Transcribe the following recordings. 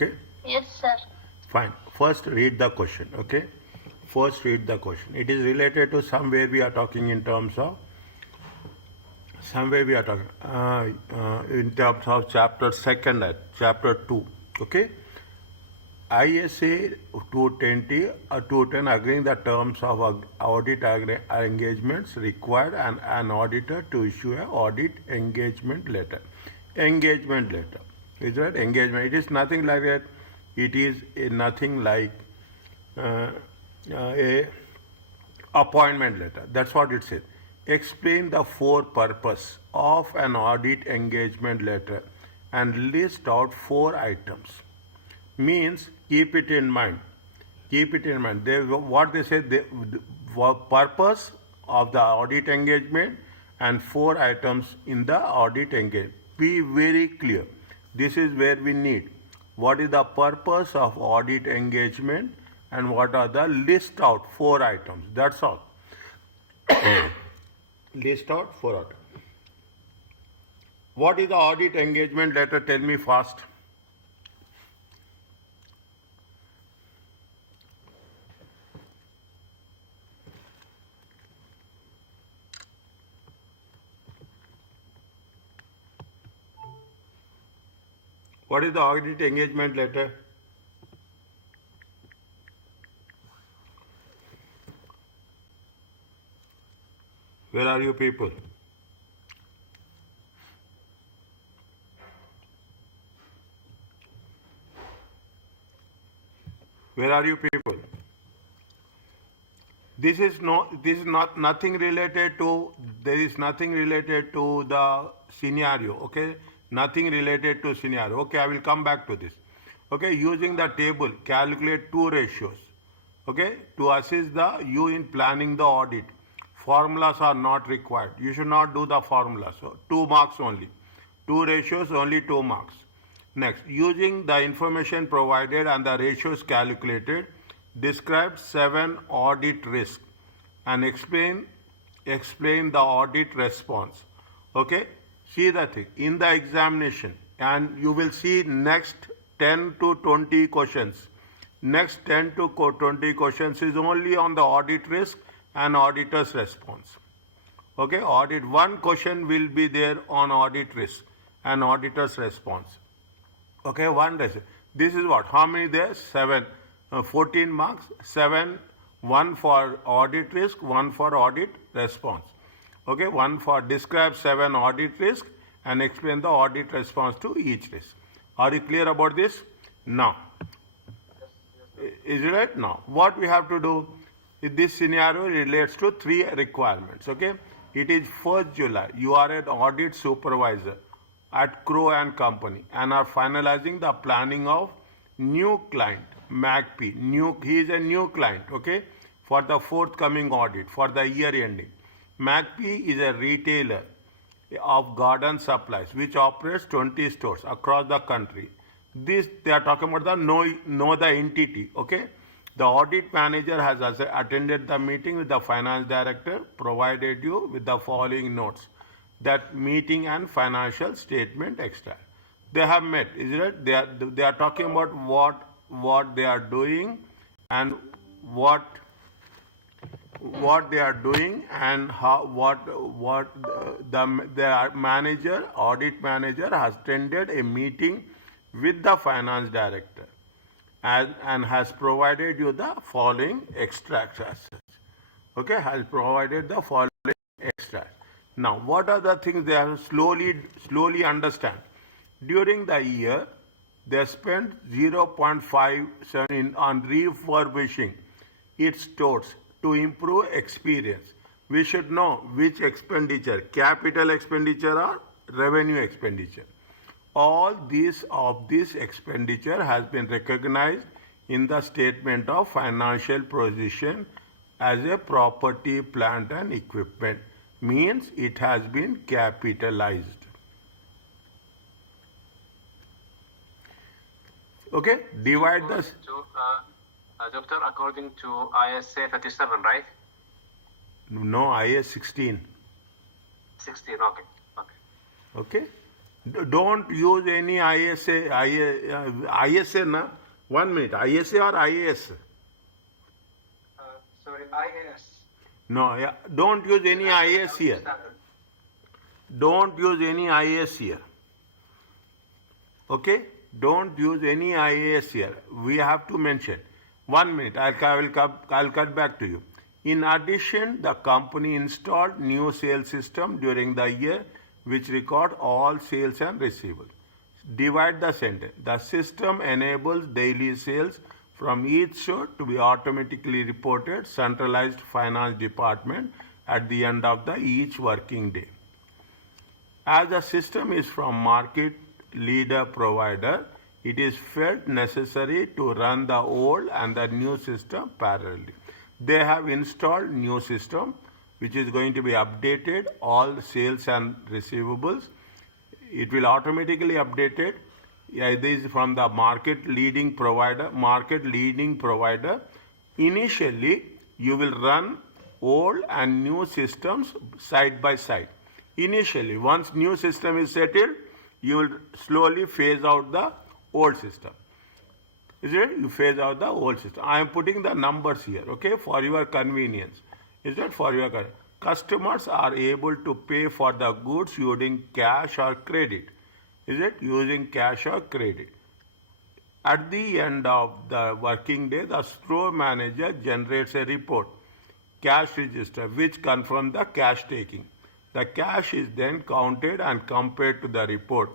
Okay? Yes, sir. Fine. First read the question. Okay? First read the question. It is related to somewhere we are talking in terms of in terms of chapter 2. Okay? ISA 220 210 agreeing the terms of audit engagements required an auditor to issue an audit engagement letter. Engagement letter. Is that engagement? It is nothing like that. It is nothing like a appointment letter. That's what it says. Explain the four purpose of an audit engagement letter and list out 4 items. Means keep it in mind. Keep it in mind. What they say, the purpose of the audit engagement and 4 items in the audit engagement. Be very clear. This is where we need. What is the purpose of audit engagement and what are the list out 4 items. That's all. List out 4 items. What is the audit engagement letter? Tell me fast. What is the audit engagement letter? Where are you people? Where are you people? This is not nothing related to, there is nothing related to the scenario, okay? Nothing related to scenario. Okay, I will come back to this. Okay, using the table, calculate 2 ratios. Okay, to assist you in planning the audit. Formulas are not required. You should not do the formula. So 2 marks only. 2 ratios, only 2 marks. Next, using the information provided and the ratios calculated, describe 7 audit risks and explain the audit response. Okay, see the thing in the examination, and you will see next 10 to 20 questions. Next 10 to 20 questions is only on the audit risk and auditor's response. Okay, audit 1 question will be there on audit risk and auditor's response. Okay, 1 lesson. This is what? How many there? 7. 14 marks. 7. 1 for audit risk, 1 for audit response. Okay, 1 for describe 7 audit risk and explain the audit response to each risk. Are you clear about this? Now, is it right? Now, what we have to do? This scenario relates to 3 requirements. Okay, it is 1st July. You are an audit supervisor at Crow and Company and are finalizing the planning of new client, Magpie. He is a new client, okay, for the forthcoming audit for the year ending. Magpie is a retailer of garden supplies which operates 20 stores across the country. This, they are talking about the know the entity, okay. The audit manager has attended the meeting with the finance director, provided you with the following notes. That meeting and financial statement extra. They have met, is it? They are talking about what they are doing and what they are doing and how the manager, audit manager, has attended a meeting with the finance director and has provided you the following extracts as such. Okay, has provided the following extracts. Now, what are the things they have slowly understand? During the year, they spent 0.57 on refurbishing its stores to improve experience. We should know which expenditure, capital expenditure or revenue expenditure. All this expenditure has been recognized in the statement of financial position as a property, plant and equipment. Means it has been capitalized. Okay, divide this. Doctor, according to ISA 37, right? No, IS 16. 16, okay. Okay, Don't use any ISA na? 1 minute. ISA or IAS? Sorry, IAS. No, yeah. Don't use any IAS here. Standard. Don't use any IAS here. Okay? Don't use any IAS here. We have to mention. 1 minute. I'll cut back to you. In addition, the company installed new sales system during the year which record all sales and receivables. Divide the sentence. The system enables daily sales from each store to be automatically reported centralized finance department at the end of the each working day. As the system is from market leader provider, it is felt necessary to run the old and the new system parallelly. They have installed new system which is going to be updated all sales and receivables. It will automatically update it. Yeah, this is from the market leading provider. Initially, you will run old and new systems side by side. Initially, once new system is settled, you will slowly phase out the old system. Is it? You phase out the old system. I am putting the numbers here, okay, for your convenience. Is that for your convenience? Customers are able to pay for the goods using cash or credit. Is it? Using cash or credit. At the end of the working day, the store manager generates a report, cash register, which confirms the cash taking. The cash is then counted and compared to the report.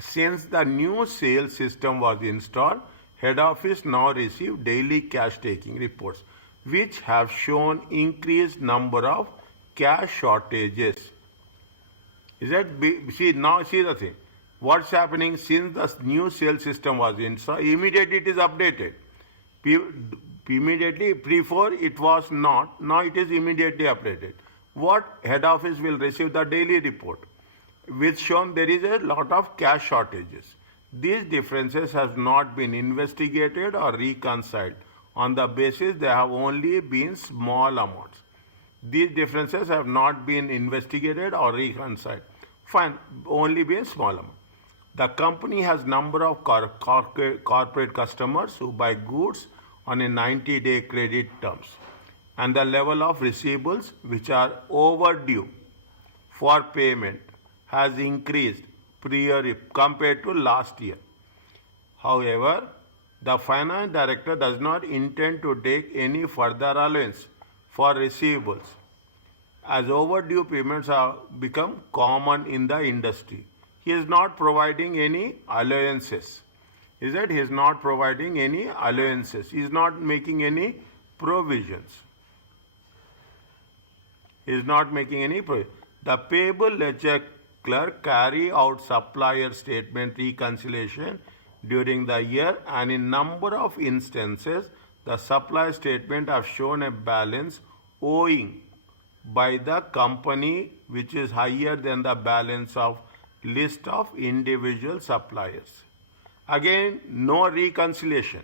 Since the new sales system was installed, head office now receive daily cash taking reports, which have shown increased number of cash shortages. Is that see the thing? What's happening since the new sales system was installed? Immediately it is updated. Immediately before it was not. Now it is immediately updated. What head office will receive the daily report, which shown there is a lot of cash shortages. These differences have not been investigated or reconciled. On the basis they have only been small amounts. These differences have not been investigated or reconciled. Fine, only been small amount. The company has number of corporate customers who buy goods on a 90-day credit terms, and the level of receivables which are overdue for payment has increased compared to last year. However, the finance director does not intend to take any further allowance for receivables, as overdue payments have become common in the industry. He is not providing any allowances. Is that he is not providing any allowances? He is not making any provisions. He is not making any provisions. The payable ledger clerk carry out supplier statement reconciliation during the year, and in number of instances the supplier statement have shown a balance owing by the company which is higher than the balance of list of individual suppliers. Again, no reconciliation.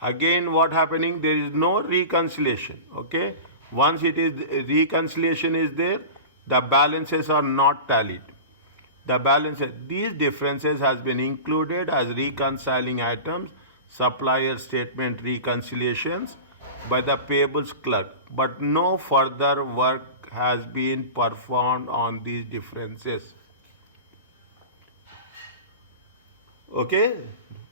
Again, what happening? There is no reconciliation. Okay. Once it is reconciliation is there, the balances are not tallied. The balances, these differences has been included as reconciling items, supplier statement reconciliations by the payables clerk, but no further work has been performed on these differences. Okay,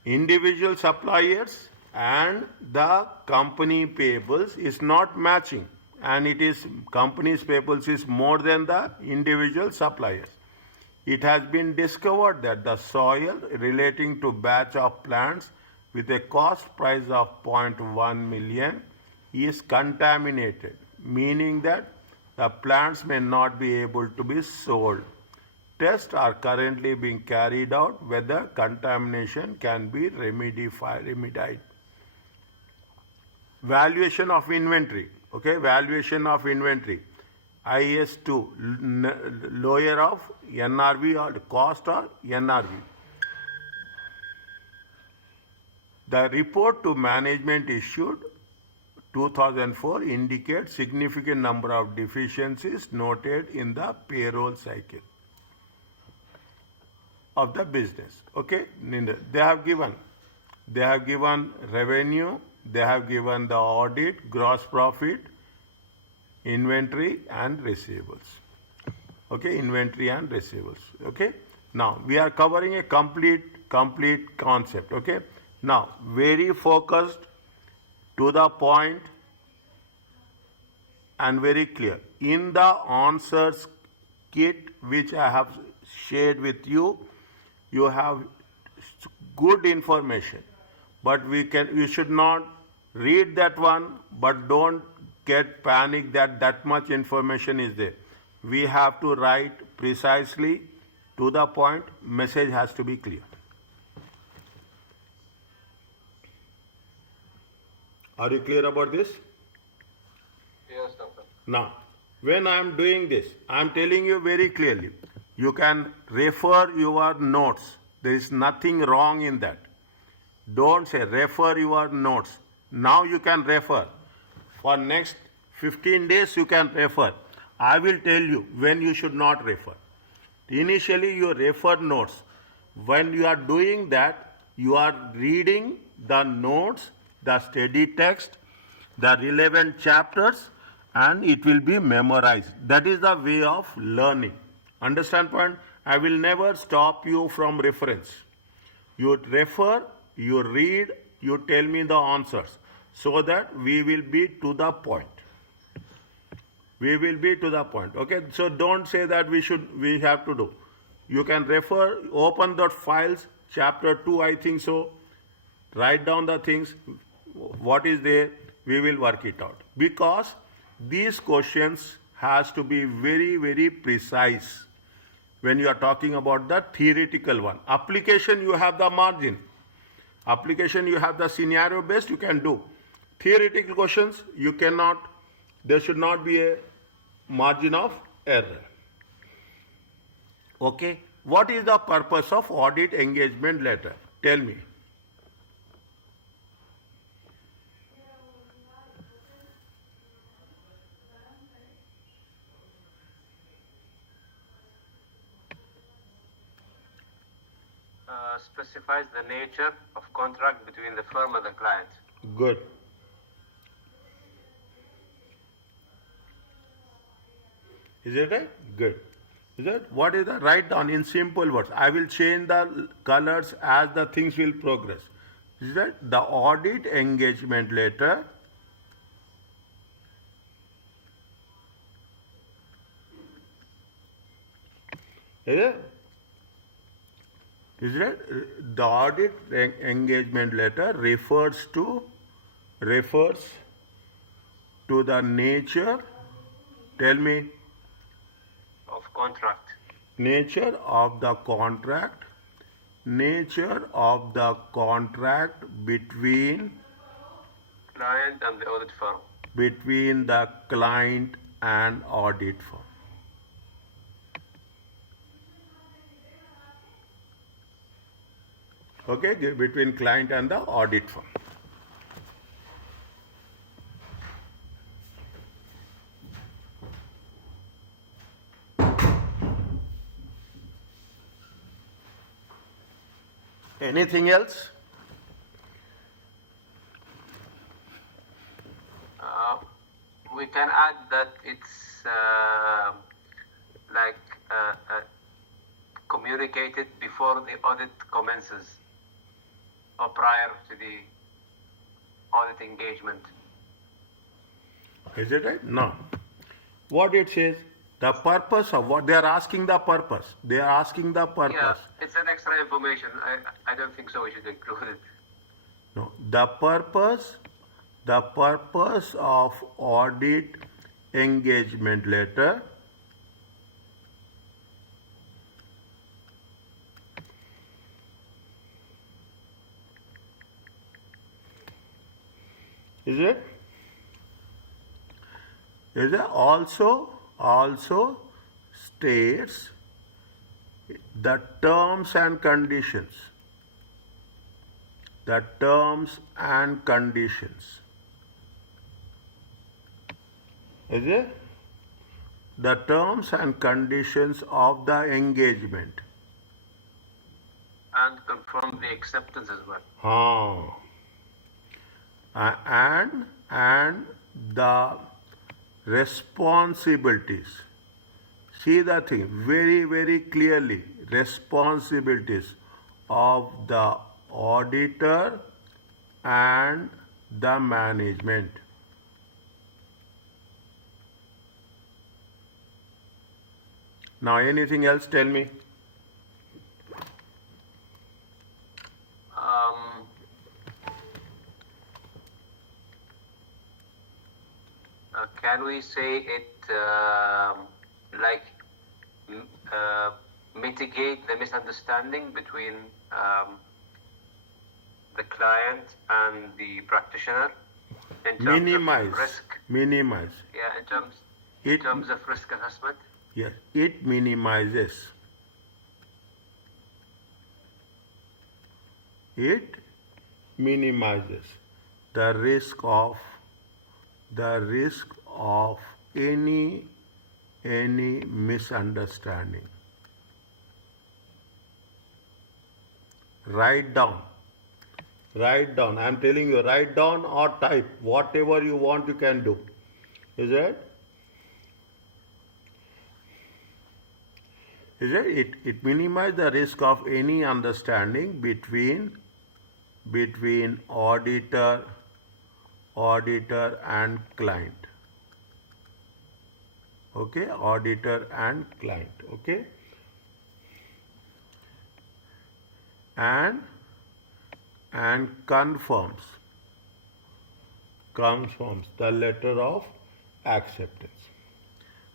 individual suppliers and the company payables is not matching, and it is company's payables is more than the individual suppliers. It has been discovered that the soil relating to batch of plants with a cost price of 0.1 million is contaminated, meaning that the plants may not be able to be sold. Tests are currently being carried out whether contamination can be remedied. Valuation of inventory. Okay, valuation of inventory. IS2, lower of NRV or cost or NRV. The report to management issued 2004 indicates significant number of deficiencies noted in the payroll cycle. of the business. Okay, they have given revenue, they have given the audit, gross profit, inventory and receivables. Okay, inventory and receivables. Okay, now we are covering a complete concept. Okay, now very focused, to the point and very clear. In the answers kit which I have shared with you, you have good information, but you should not read that one, but don't get panic that much information is there. We have to write precisely, to the point, message has to be clear. Are you clear about this? Yes, doctor. Now, when I am doing this, I am telling you very clearly, you can refer your notes. There is nothing wrong in that. Don't say refer your notes. Now you can refer. For next 15 days you can refer. I will tell you when you should not refer. Initially you refer notes. When you are doing that, you are reading the notes, the study text, the relevant chapters, and it will be memorized. That is the way of learning. Understand point? I will never stop you from reference. You refer, you read, you tell me the answers, so that we will be to the point. We will be to the point. Okay, so don't say that we have to do. You can refer, open the files, chapter 2, I think so, write down the things, what is there, we will work it out. Because these questions has to be very, very precise when you are talking about the theoretical one. Application, you have the margin. Application, you have the scenario based, you can do. Theoretical questions, you cannot, there should not be a margin of error. Okay, what is the purpose of audit engagement letter? Tell me. Specifies the nature of contract between the firm and the client. Good. Is it right? Good. Is it? What is the? Write down in simple words. I will change the colors as the things will progress. Is that the audit engagement letter? Is it? Is it? The audit engagement letter refers to the nature. Tell me. Of contract. Nature of the contract. Nature of the contract between Client and the audit firm. Between the client and audit firm. Okay, between client and the audit firm. Anything else? We can add that it's communicated before the audit commences or prior to the audit engagement. Is it right? No. What it says, the purpose of what they are asking the purpose. They are asking the purpose. Yeah, it's an extra information. I don't think so we should include it. No. The purpose of audit engagement letter is also states the terms and conditions. The terms and conditions. Is it? The terms and conditions of the engagement. And confirm the acceptance as well. And the responsibilities. See the thing very, very clearly. Responsibilities of the auditor and the management. Now, anything else? Tell me. Can we say it like mitigate the misunderstanding between the client and the practitioner in terms Minimize. of risk? Minimize. Yeah, in terms of risk assessment. Yes, it minimizes. It minimizes the risk of any misunderstanding. Write down. I'm telling you, write down or type. Whatever you want, you can do. Is it? It minimizes the risk of any understanding between auditor and client. Okay, auditor and client. Okay, and confirms the letter of acceptance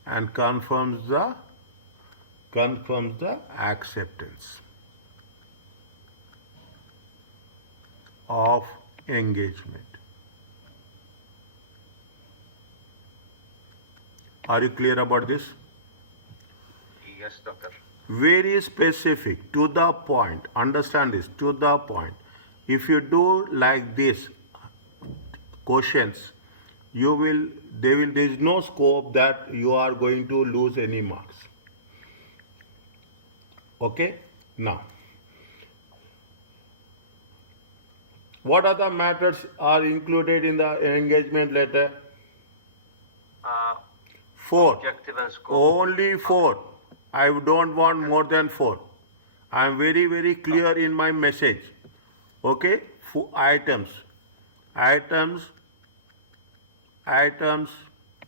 and confirms the acceptance of engagement. Are you clear about this? Yes, doctor. Very specific, to the point. Understand this, to the point. If you do like this questions, there is no scope that you are going to lose any marks. Okay? Now, what other matters are included in the engagement letter? 4. Objective and scope. Only 4. I don't want more than 4. I am very, very clear in my message. Okay? Items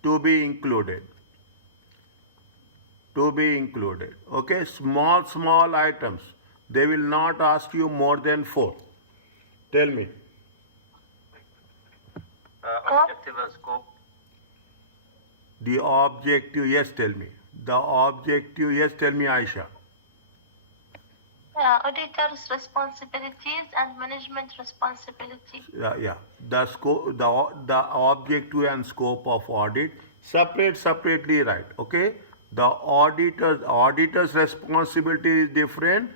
to be included. Okay? Small items. They will not ask you more than 4. Tell me. Objective and scope. The objective, yes, tell me. The objective, yes, tell me, Aisha. Auditor's responsibilities and management responsibility. Yeah. The scope, the objective and scope of audit, separately write. Okay. The auditor's responsibility is different.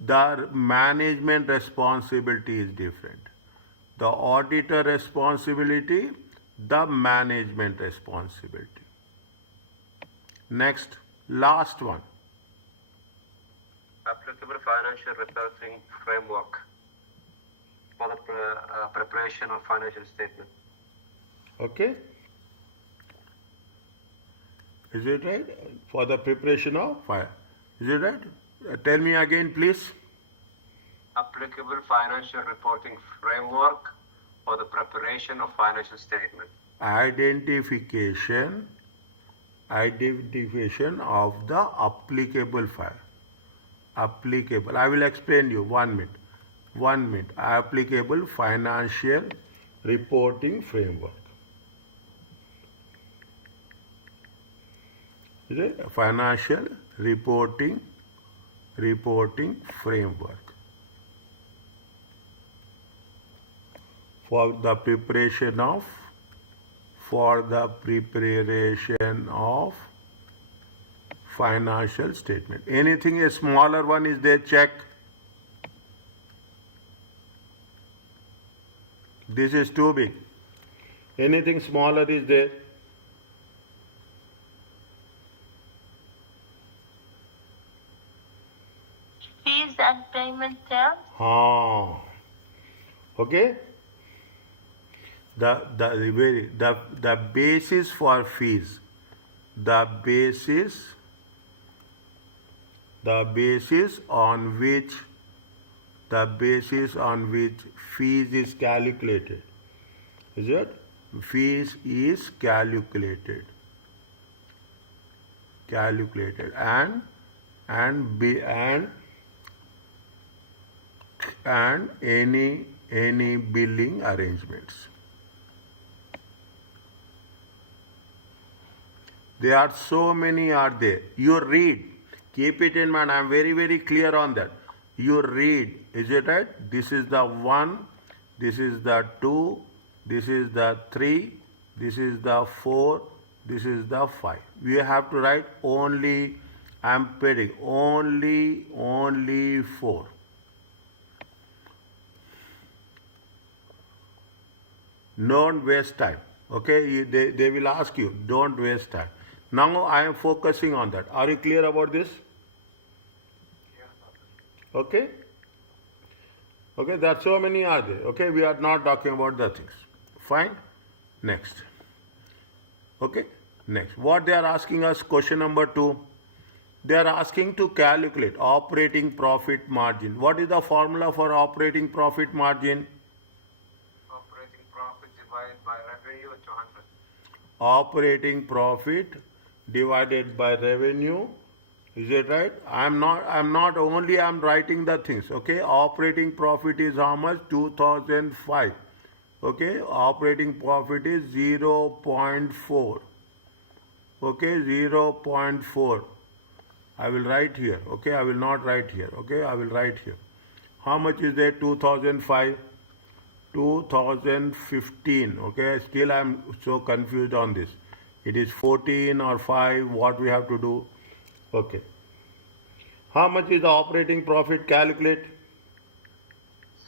The management responsibility is different. The auditor responsibility, the management responsibility. Next, last one. Applicable financial reporting framework for the preparation of financial statement. Okay. Is it right? For the preparation of fire. Is it right? Tell me again, please. Applicable financial reporting framework for the preparation of financial statement. Identification of the applicable file. Applicable. I will explain you. 1 minute. Applicable financial reporting framework. Is it? Financial reporting framework for the preparation of financial statement. Anything a smaller one is there, check. This is too big. Anything smaller is there? Fee fees and payment terms. Okay. The basis for fees. The basis on which fees is calculated. Is it? Fees is calculated and any billing arrangements. There are so many are there. You read. Keep it in mind. I am very, very clear on that. You read. Is it right? This is the 1. This is the 2. This is the 3. This is the 4. This is the 5. We have to write only, I am putting only 4. Don't waste time. Okay, they will ask you, don't waste time. Now I am focusing on that. Are you clear about this? Okay? Okay, there are so many are there. Okay, we are not talking about the things. Fine? Next. Okay? Next. What they are asking us, question number 2. They are asking to calculate operating profit margin. What is the formula for operating profit margin? Operating profit divided by revenue to 100. Operating profit divided by revenue. Is it right? I'm writing the things. Okay, operating profit is how much? 2005. Okay, operating profit is 0.4. Okay, 0.4. I will write here. Okay, I will not write here. Okay, I will write here. How much is there? 2005. 2015. Okay, still I am so confused on this. It is 14 or 5. What we have to do? Okay. How much is the operating profit? Calculate.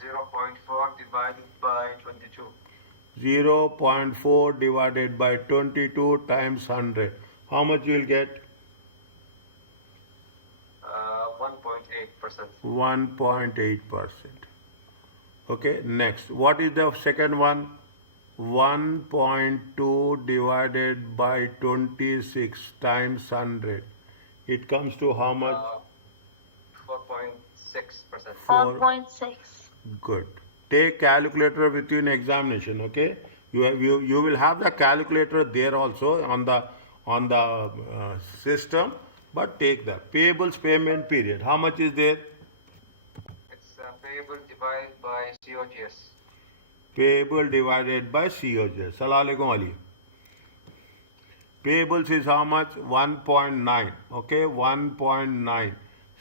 0.4 divided by 22. 0.4 divided by 22 times 100. How much you will get? 1.8%. 1.8%. Okay, next. What is the second one? 1.2 divided by 26 times 100. It comes to how much? 4.6%. 4.6. Good. Take calculator with you in examination. Okay. You will have the calculator there also on the system. But take that. Payables payment period. How much is there? It's payable divided by COGS. Payable divided by COGS. Salaam alaikum Ali. Payables is how much? 1.9. Okay, 1.9.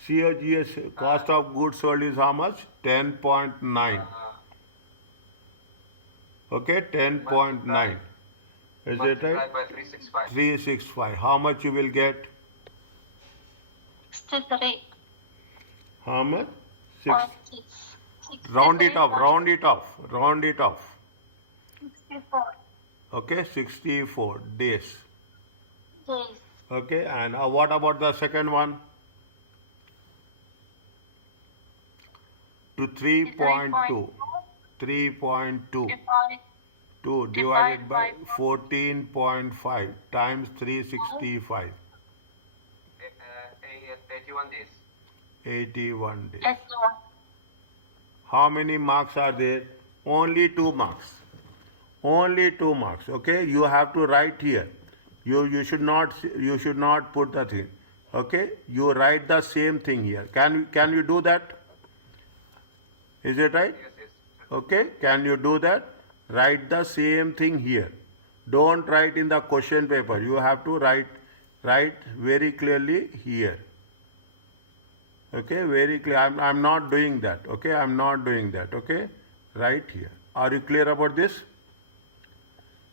COGS, cost of goods sold, is how much? 10.9. Okay, 10.9. Is it right? Multiplied by 365. 365. How much you will get? 63. How much? 6. 63. Round it off. 64 Okay, 64 days. days. Okay, and what about the second one? To 3.2. 3.2. Divided by 14.5 times 365. 81 days. 81 days. Yes, Lord. How many marks are there? Only 2 marks. Only 2 marks. Okay, you have to write here. You should not put the thing. Okay, you write the same thing here. Can you do that? Is it right? Yes, yes. Okay, can you do that? Write the same thing here. Don't write in the question paper. You have to write very clearly here. Okay, very clear. I'm not doing that. Okay, I'm not doing that. Okay, right here. Are you clear about this?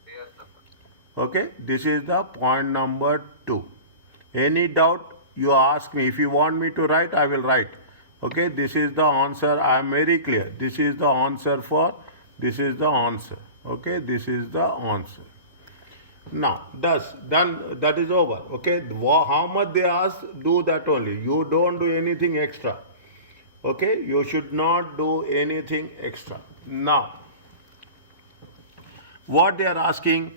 Yes, sir. Okay, this is the point number 2. Any doubt, you ask me. If you want me to write, I will write. Okay, this is the answer. I am very clear. This is the answer for, this is the answer. Okay, this is the answer. Now, done, that is over. Okay, how much they ask, do that only. You don't do anything extra. Okay, you should not do anything extra. Now, what they are asking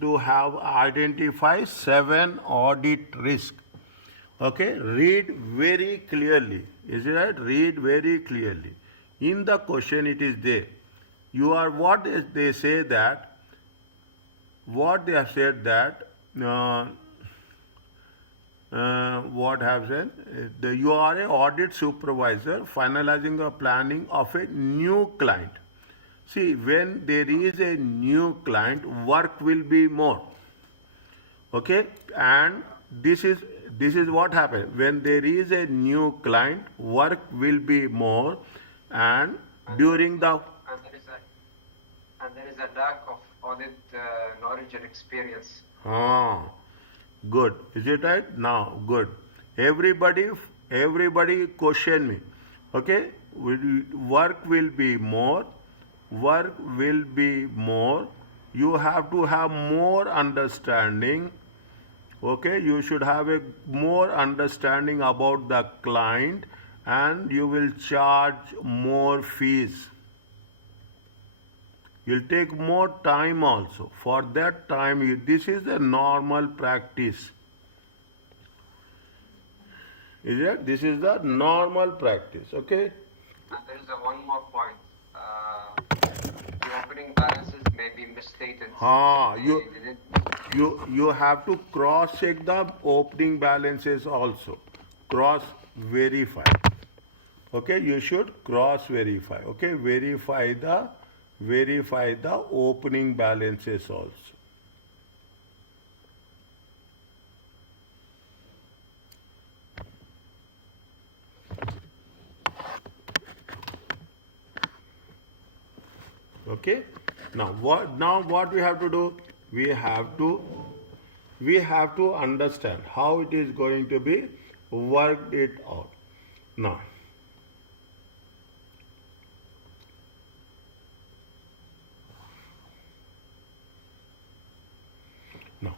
to have identify 7 audit risk. Okay, read very clearly. Is it right? Read very clearly. In the question, it is there. You are what they say that, what they have said that, what have said, you are a audit supervisor finalizing a planning of a new client. See, when there is a new client, work will be more. Okay, and this is what happens when there is a new client, work will be more, and during the And there is a lack of audit knowledge and experience. Good. Is it right? Now, good. Everybody question me. Okay? Work will be more. Work will be more. You have to have more understanding. Okay? You should have a more understanding about the client, and you will charge more fees. You'll take more time also. For that time, this is the normal practice. Is it? This is the normal practice. Okay? And there is one more point. The opening balances may be misstated. You have to cross check the opening balances also. Cross verify. Okay? You should cross verify. Okay? Verify the opening balances also. Okay, now what we have to do, we have to understand how it is going to be worked it out. Now,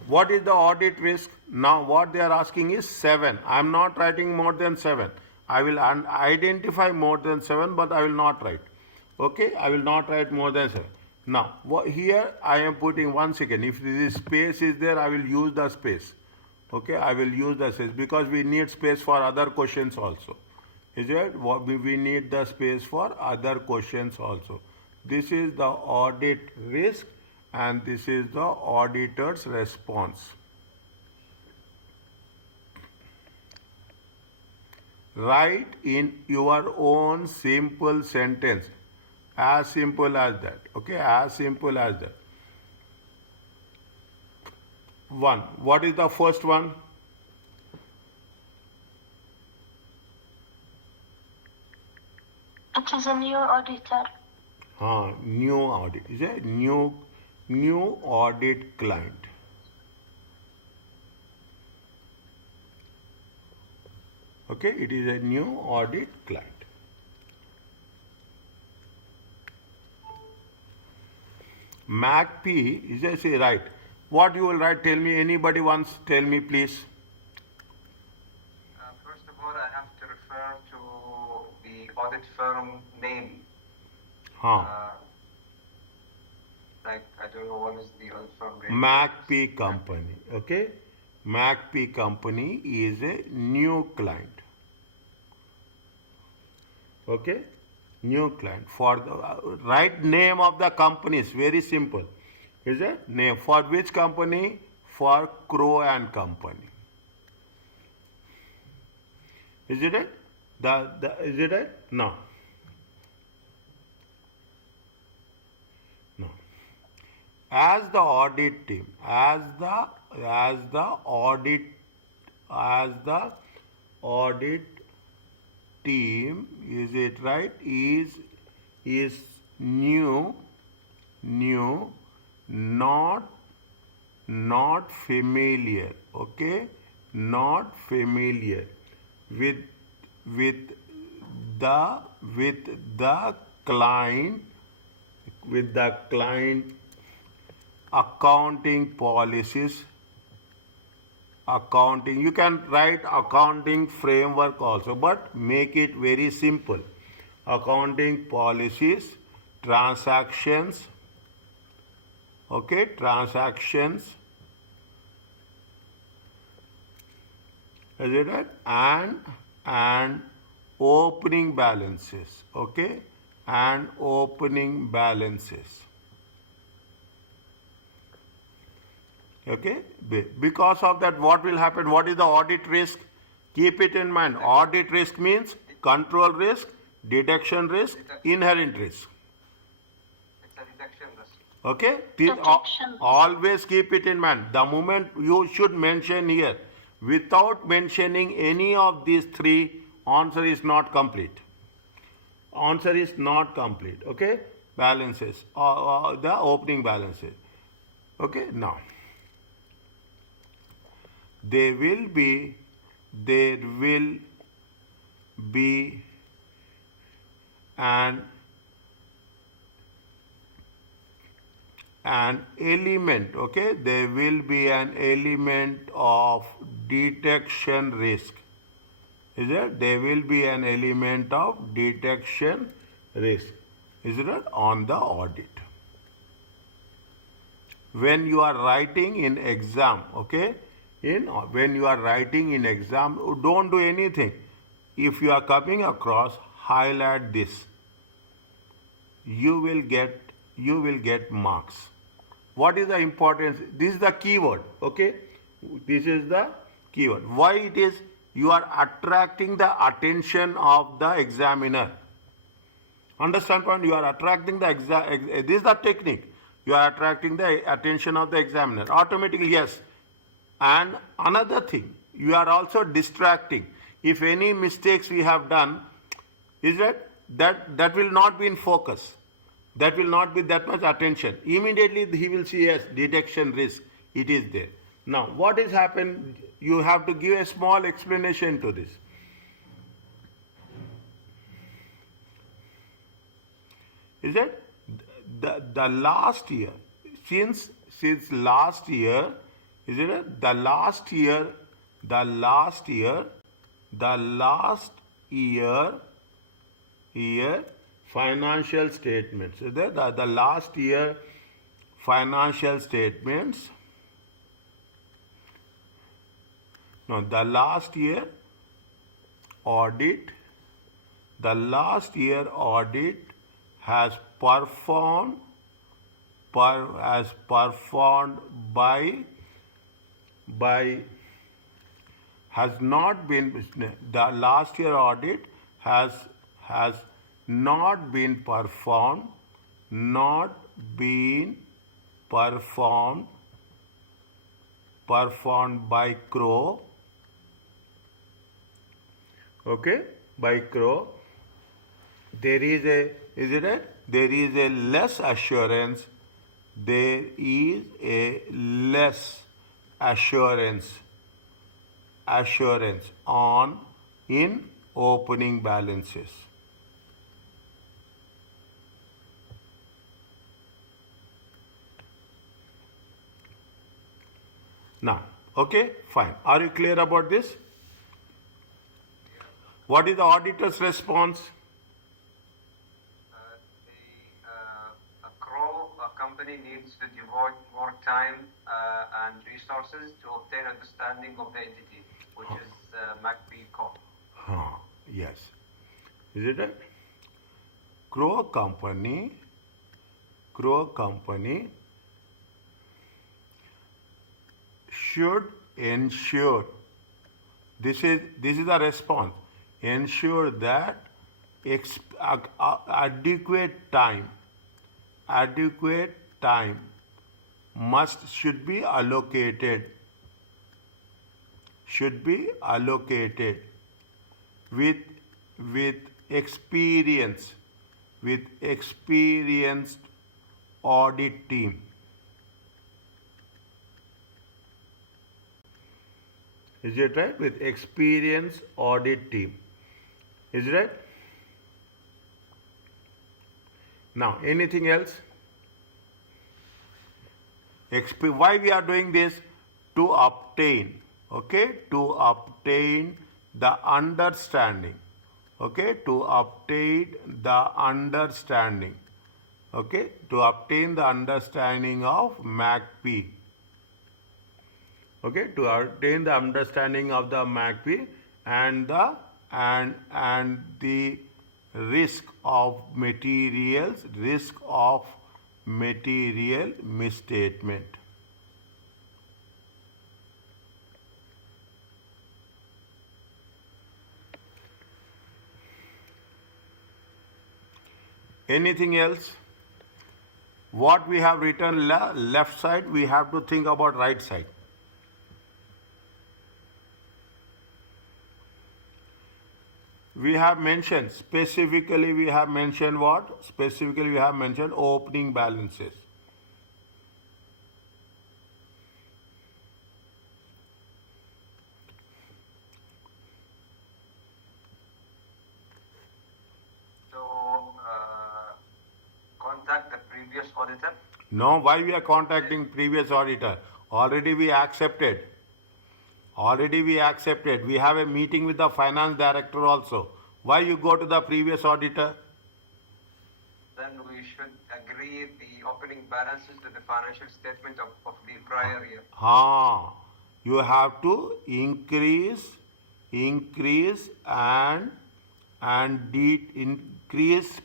what is the audit risk? Now, what they are asking is 7. I am not writing more than 7. I will identify more than 7, but I will not write. Okay, I will not write more than 7. Now, here I am putting 1 second. If this space is there, I will use the space. Okay, I will use the space because we need space for other questions also. Is it? We need the space for other questions also. This is the audit risk, and this is the auditor's response. Write in your own simple sentence. As simple as that. Okay, as simple as that. 1. What is the first one? It is a new auditor. New audit. Is a new audit client. Okay, it is a new audit client. Magpie is a say right. What you will write? Tell me. Anybody wants? Tell me, please. First of all, I have to refer to the audit firm name. Like, I don't know what is the audit firm name. Magpie Company. Okay, Magpie Company is a new client. Okay, new client. For the right name of the company is very simple. Is it name for which company? For Crow and Company. Is it it? Is it it? No. No. As the audit team, as the audit team, is it right? Is new, not familiar. Okay, not familiar with the client accounting policies accounting. You can write accounting framework also, but make it very simple. Accounting policies, transactions, okay, transactions, is it right? And opening balances, okay, and opening balances. Okay, because of that, what will happen? What is the audit risk? Keep it in mind. Audit risk means control risk, deduction risk, inherent risk. It's a deduction risk. Okay, Deduction. always keep it in mind. The moment you should mention here, without mentioning any of these three, answer is not complete. Answer is not complete. Okay, balances, the opening balances. Okay, now. There will be an element, okay, there will be an element of detection risk. Is it? There will be an element of detection risk. Is it on the audit? When you are writing in exam, okay, when you are writing in exam, don't do anything. If you are coming across, highlight this. You will get marks. What is the importance? This is the keyword, okay? This is the keyword. Why it is? You are attracting the attention of the examiner. Understand point? You are attracting the this is the technique. You are attracting the attention of the examiner. Automatically, yes. And another thing, you are also distracting. If any mistakes we have done, is that will not be in focus. That will not be that much attention. Immediately he will see, yes, detection risk. It is there. Now, what has happened? You have to give a small explanation to this. Is that the last year, since last year, is it the last year financial statements? Is that the last year financial statements? No, the last year audit. The last year audit has performed has not been, the last year audit has not been performed by Crow, okay, by Crow. There is a, is it a, there is a less assurance, there is a less assurance on in opening balances. Now, okay, fine. Are you clear about this? What is the auditor's response? A company needs to devote more time and resources to obtain understanding of the entity, which is Magpie Co. Yes. Is it a Crow company should ensure, this is the response, ensure that adequate time should be allocated with experienced audit team. Is it right? With experienced audit team. Is it right? Now, anything else? Why we are doing this? To obtain okay, to obtain the understanding, okay, to obtain the understanding, okay, to obtain the understanding of Magpie, okay, to obtain the understanding of the Magpie and the risk of material misstatement. Anything else? What we have written left side, we have to think about right side. We have mentioned, specifically we have mentioned what? Specifically we have mentioned opening balances. So, contact the previous auditor. No, why we are contacting previous auditor? Already we accepted. Already we accepted. We have a meeting with the finance director also. Why you go to the previous auditor? Then we should agree the opening balances to the financial statement of the prior year. You have to increase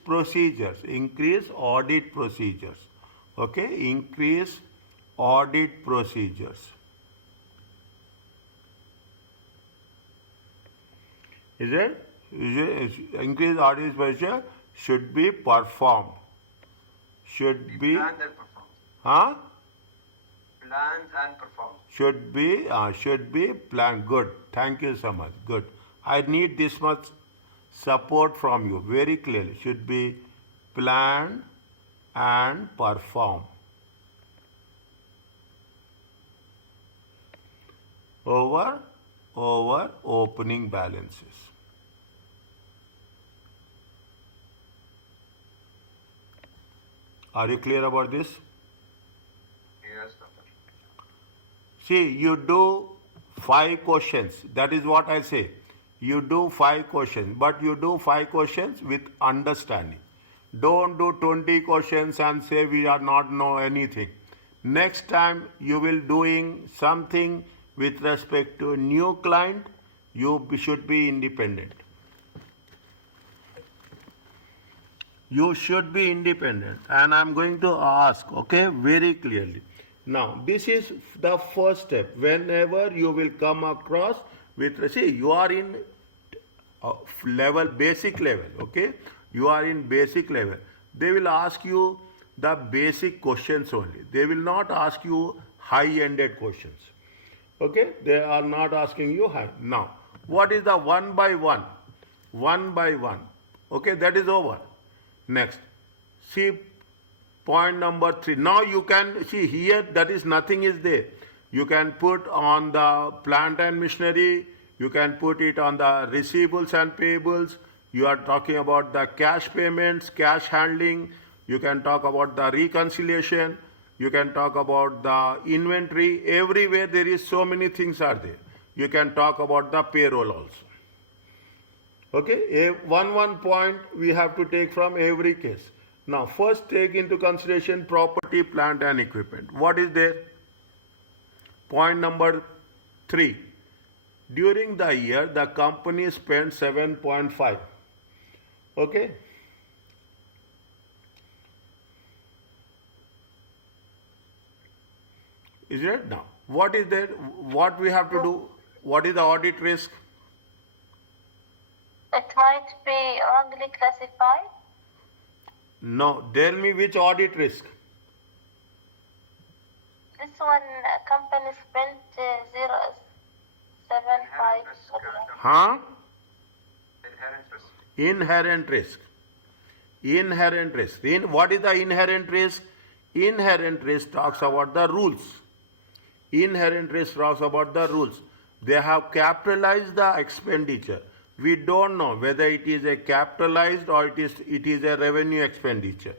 procedures, increase audit procedures. Okay, increase audit procedures. Is it? Increase audit procedure should be performed. Should be. Planned and performed. Huh? Planned and performed. Should be planned. Good. Thank you so much. Good. I need this much support from you very clearly. Should be planned and performed. Over opening balances. Are you clear about this? Yes, doctor. See, you do 5 questions. That is what I say. You do 5 questions, but you do 5 questions with understanding. Don't do 20 questions and say we are not know anything. Next time you will doing something with respect to new client, you should be independent. You should be independent, and I'm going to ask, okay, very clearly. Now, this is the first step. Whenever you will come across with, see, you are in basic level, okay? You are in basic level. They will ask you the basic questions only. They will not ask you high-ended questions, okay? They are not asking you high. Now, what is the one by one? One by one, okay, that is over. Next, see point number 3. Now you can see here that is nothing is there. You can put on the plant and machinery, you can put it on the receivables and payables, you are talking about the cash payments, cash handling, you can talk about the reconciliation, you can talk about the inventory, everywhere there is so many things are there. You can talk about the payroll also. Okay, one point we have to take from every case. Now, first take into consideration property, plant and equipment. What is there? Point number 3. During the year, the company spent 7.5. Okay. Is it? Now, what is there? What we have to do? What is the audit risk? It might be wrongly classified. No, tell me which audit risk. This one company spent 0.75. Huh? Inherent risk. Inherent risk. Inherent risk. What is the inherent risk? Inherent risk talks about the rules. Inherent risk talks about the rules. They have capitalized the expenditure. We don't know whether it is a capitalized or it is a revenue expenditure.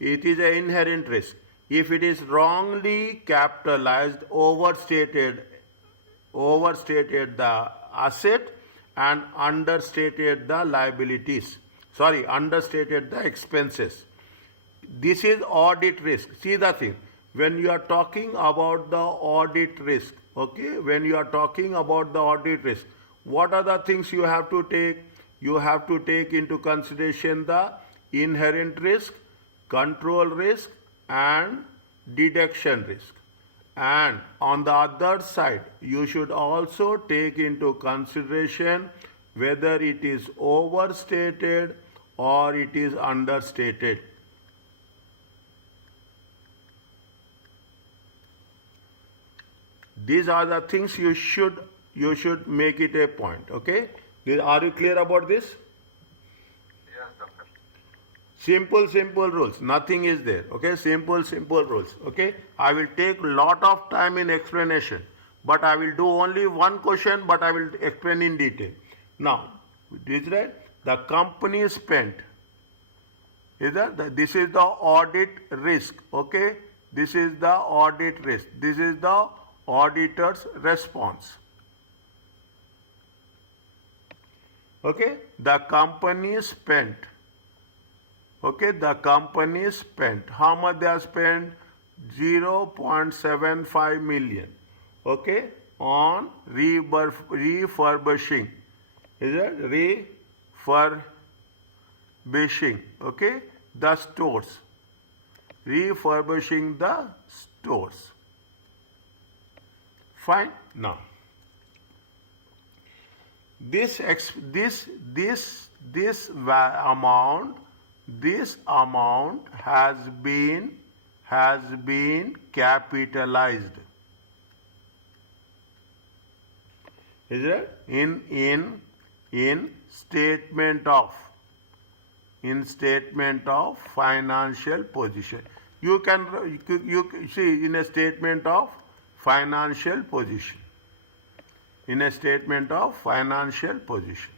It is an inherent risk. If it is wrongly capitalized, overstated overstated the asset and understated the liabilities. Sorry, understated the expenses. This is audit risk. See the thing. When you are talking about the audit risk, okay, when you are talking about the audit risk, what are the things you have to take? You have to take into consideration the inherent risk, control risk, and deduction risk. And on the other side, you should also take into consideration whether it is overstated or it is understated. These are the things you should make it a point. Okay? Are you clear about this? Yes, doctor. Simple rules. Nothing is there. Okay? Simple rules. Okay? I will take lot of time in explanation, but I will do only one question, but I will explain in detail. Now, is that the company spent? Is that this is the audit risk? Okay? This is the audit risk. This is the auditor's response. Okay? The company spent. Okay, the company spent. How much they have spent? 0.75 million. Okay, on refurbishing. Is it refurbishing? Okay, the stores. Refurbishing the stores. Fine. Now, this amount has been capitalized. Is it in statement of financial position? You see in a statement of financial position. In a statement of financial position.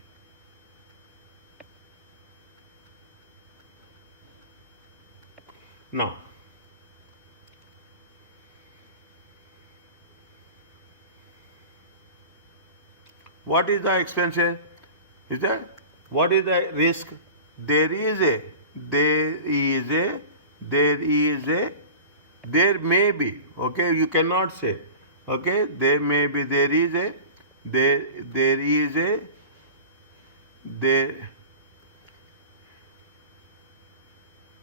Now, what is the expenses? Is that what is the risk? There may be. Okay, you cannot say. Okay, there may be.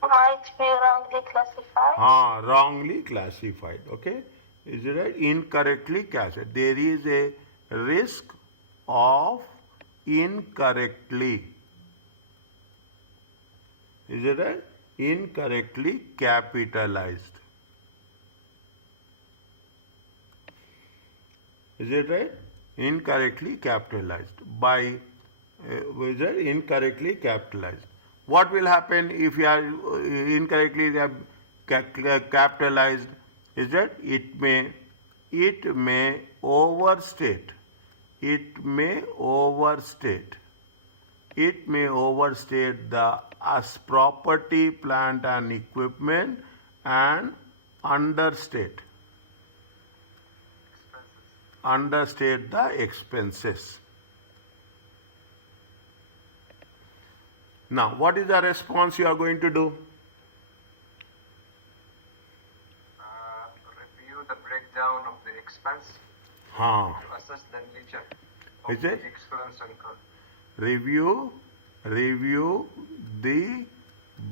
Might be wrongly classified. Wrongly classified. Okay, is it right? Incorrectly classified. There is a risk of incorrectly. Is it right? Incorrectly capitalized. Is it right? Incorrectly capitalized by incorrectly capitalized. What will happen if you are incorrectly capitalized? Is that it may overstate. It may overstate the as property, plant and equipment and understate the expenses. Now, what is the response you are going to do? Review the breakdown of the expense. To assess the nature of the expense incurred. Review the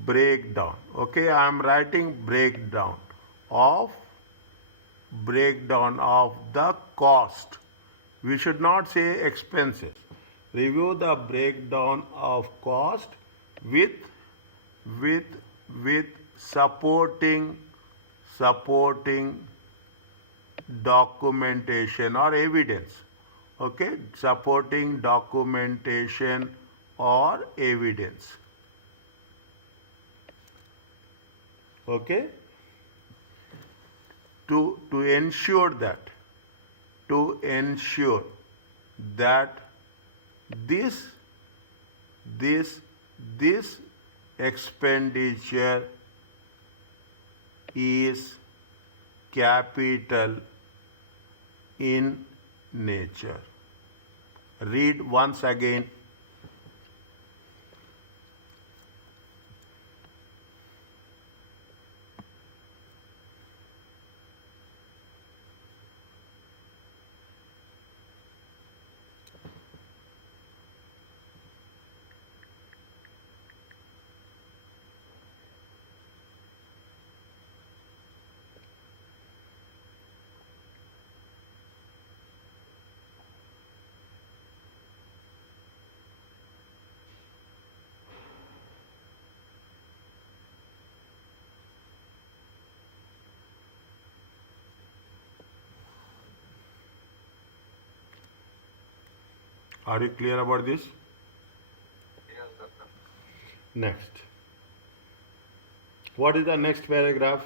breakdown. Okay, I am writing breakdown of the cost. We should not say expenses. Review the breakdown of cost with supporting documentation or evidence. Okay, supporting documentation or evidence. Okay, to ensure that this expenditure is capital in nature. Read once again. Are you clear about this? Yes, doctor. Next. What is the next paragraph?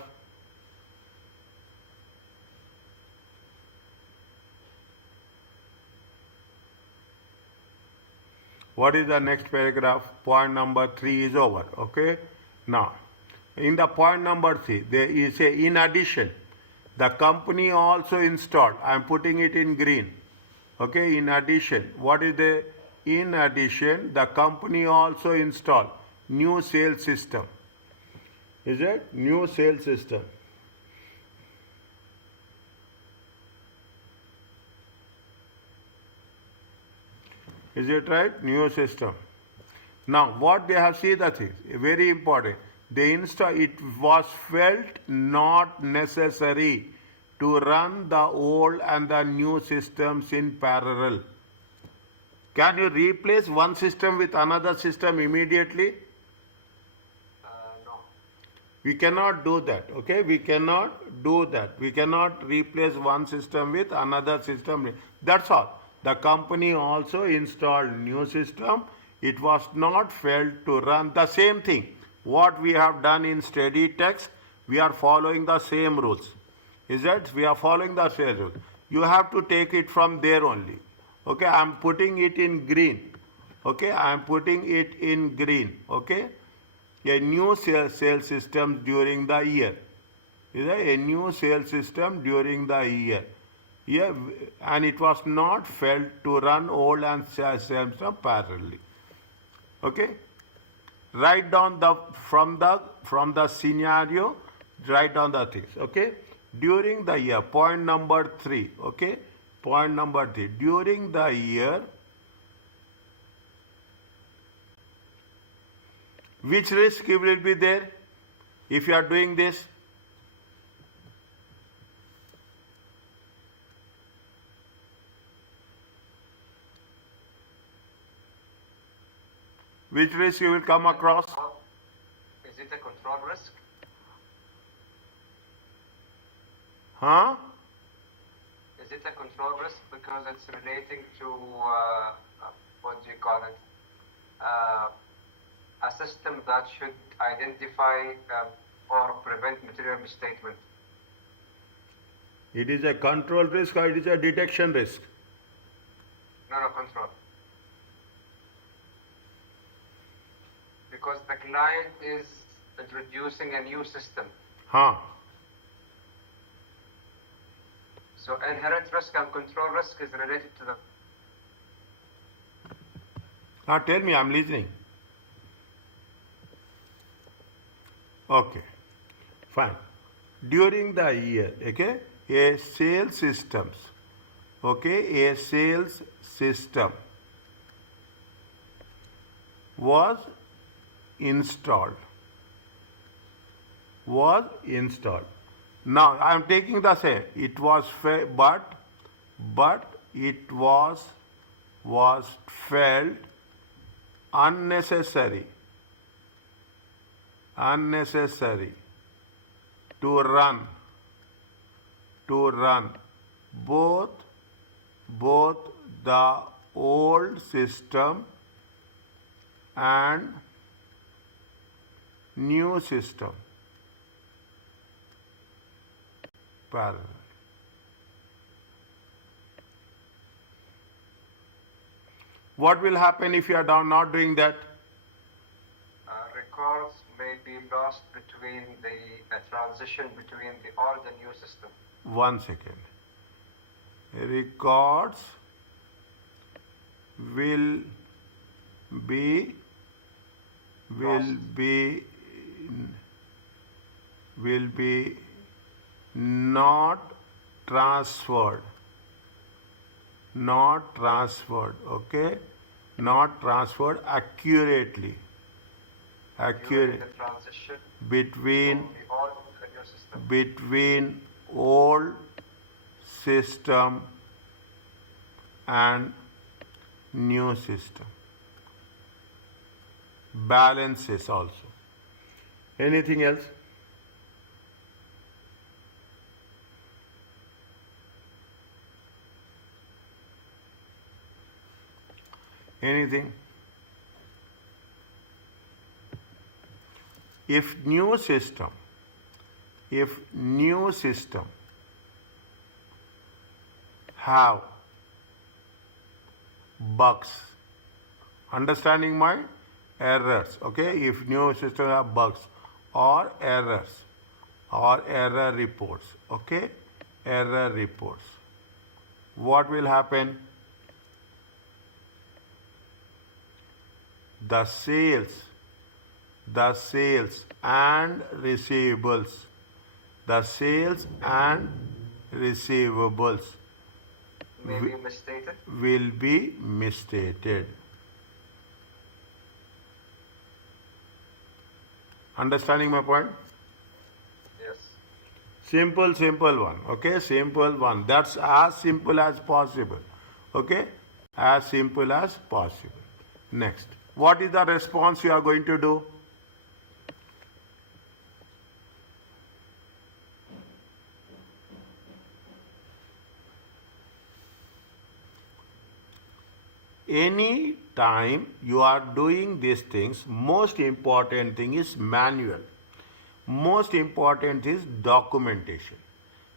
What is the next paragraph? Point number 3 is over. Okay. Now, in the point number 3, there is a in addition, the company also installed. I am putting it in green. Okay. In addition, what is the in addition? The company also installed new sales system. Is it new sales system? Is it right? New system. Now, what they have seen the things, very important. It was felt not necessary to run the old and the new systems in parallel. Can you replace one system with another system immediately? No. We cannot do that. Okay, we cannot do that. We cannot replace one system with another system. That's all. The company also installed new system. It was not felt to run the same thing. What we have done in study text, we are following the same rules. Is that? We are following the same rules. You have to take it from there only. Okay, I am putting it in green. Okay, I am putting it in green. Okay, a new sales system during the year. Is a new sales system during the year. Yeah, and it was not felt to run old and sales system parallelly. Okay, write down the from the scenario, write down the things. Okay, during the year, point number 3. Okay, point number 3. During the year, which risk will be there if you are doing this? Which risk you will come across? Is it a control risk? Huh? Is it a control risk because it's relating to what do you call it? A system that should identify or prevent material misstatement. It is a control risk or it is a detection risk? No, control. Because the client is introducing a new system. Huh? So inherent risk and control risk is related to the. Now tell me, I'm listening. Okay, fine. During the year, okay, a sales systems, okay, a sales system was installed. Now I am taking the same. It was but it was felt unnecessary to run both the old system and new system parallel. What will happen if you are not doing that? Records may be lost between the transition between the old and new system. 1 second. records will be not transferred, okay, not transferred accurately During the transition between from the old to the new system. between old system and new system. Balances also. Anything else? Anything? If new system have bugs, understanding my errors, okay, if new system have bugs or errors or error reports, okay, error reports, what will happen? The sales and receivables May be misstated. will be misstated. Understanding my point? Yes. Simple one, okay, simple one. That's as simple as possible, okay, as simple as possible. Next, what is the response you are going to do? Any time you are doing these things, most important thing is manual. Most important is documentation.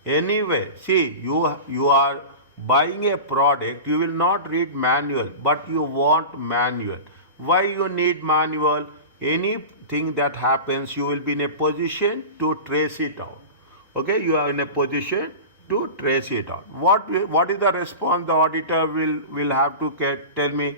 Anyway, see, you are buying a product, you will not read manual, but you want manual. Why you need manual? Anything that happens, you will be in a position to trace it out. Okay, you are in a position to trace it out. What is the response the auditor will have to get? Tell me.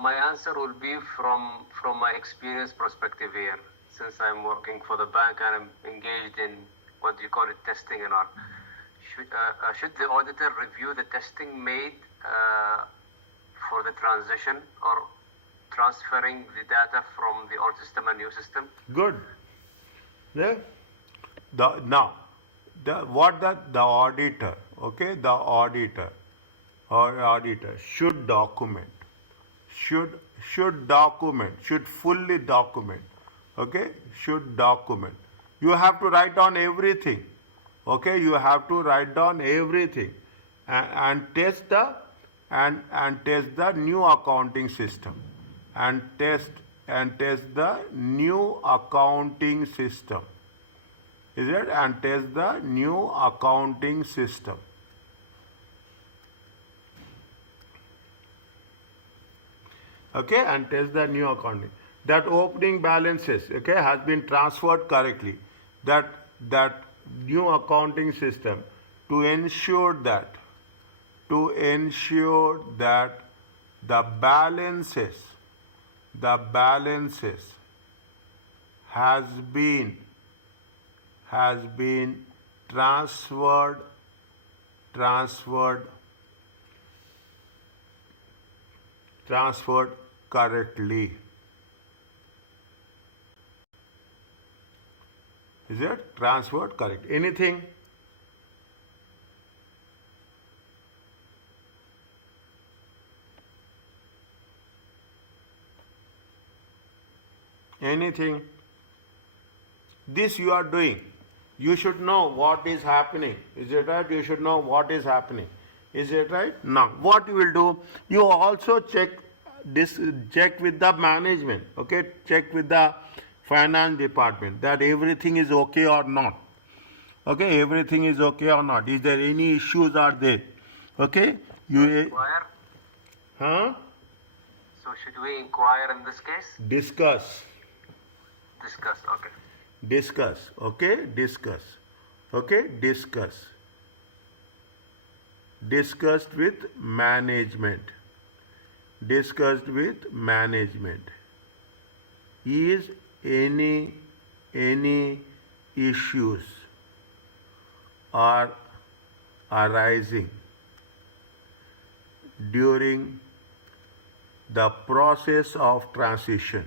My answer will be from my experience perspective here, since I'm working for the bank and I'm engaged in what do you call it, testing and all. Should the auditor review the testing made for the transition or transferring the data from the old system and new system? Good. Yeah. The auditor, okay, the auditor should document, should fully document, okay, should document. You have to write down everything, okay, you have to write down everything and test the new accounting system and test the new accounting system. Is it? And test the new accounting system. Okay, and test the new accounting. That opening balances, okay, has been transferred correctly. That new accounting system to ensure that the balances has been transferred correctly. Is it? Transferred correct. Anything? Anything? This you are doing. You should know what is happening. Is it right? You should know what is happening. Is it right? Now, what you will do, you also check with the management, okay? Check with the finance department that everything is okay or not. Okay, everything is okay or not. Is there any issues are there? Okay? Require So should we inquire in this case? Discuss. Discuss. Okay. Discuss. Okay? Discuss. Okay? Discuss. Discussed with management. Discussed with management. Is any issues are arising during the process of transition?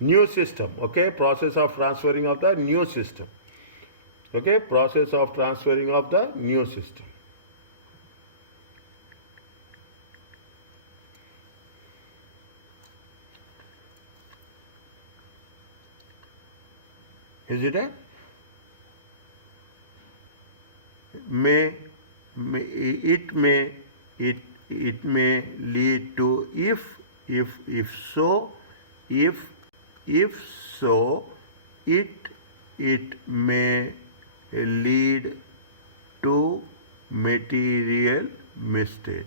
New system, okay? Process of transferring of the new system. Okay? Process of transferring of the new system. Is it a? It may lead to if so it may lead to material misstatement.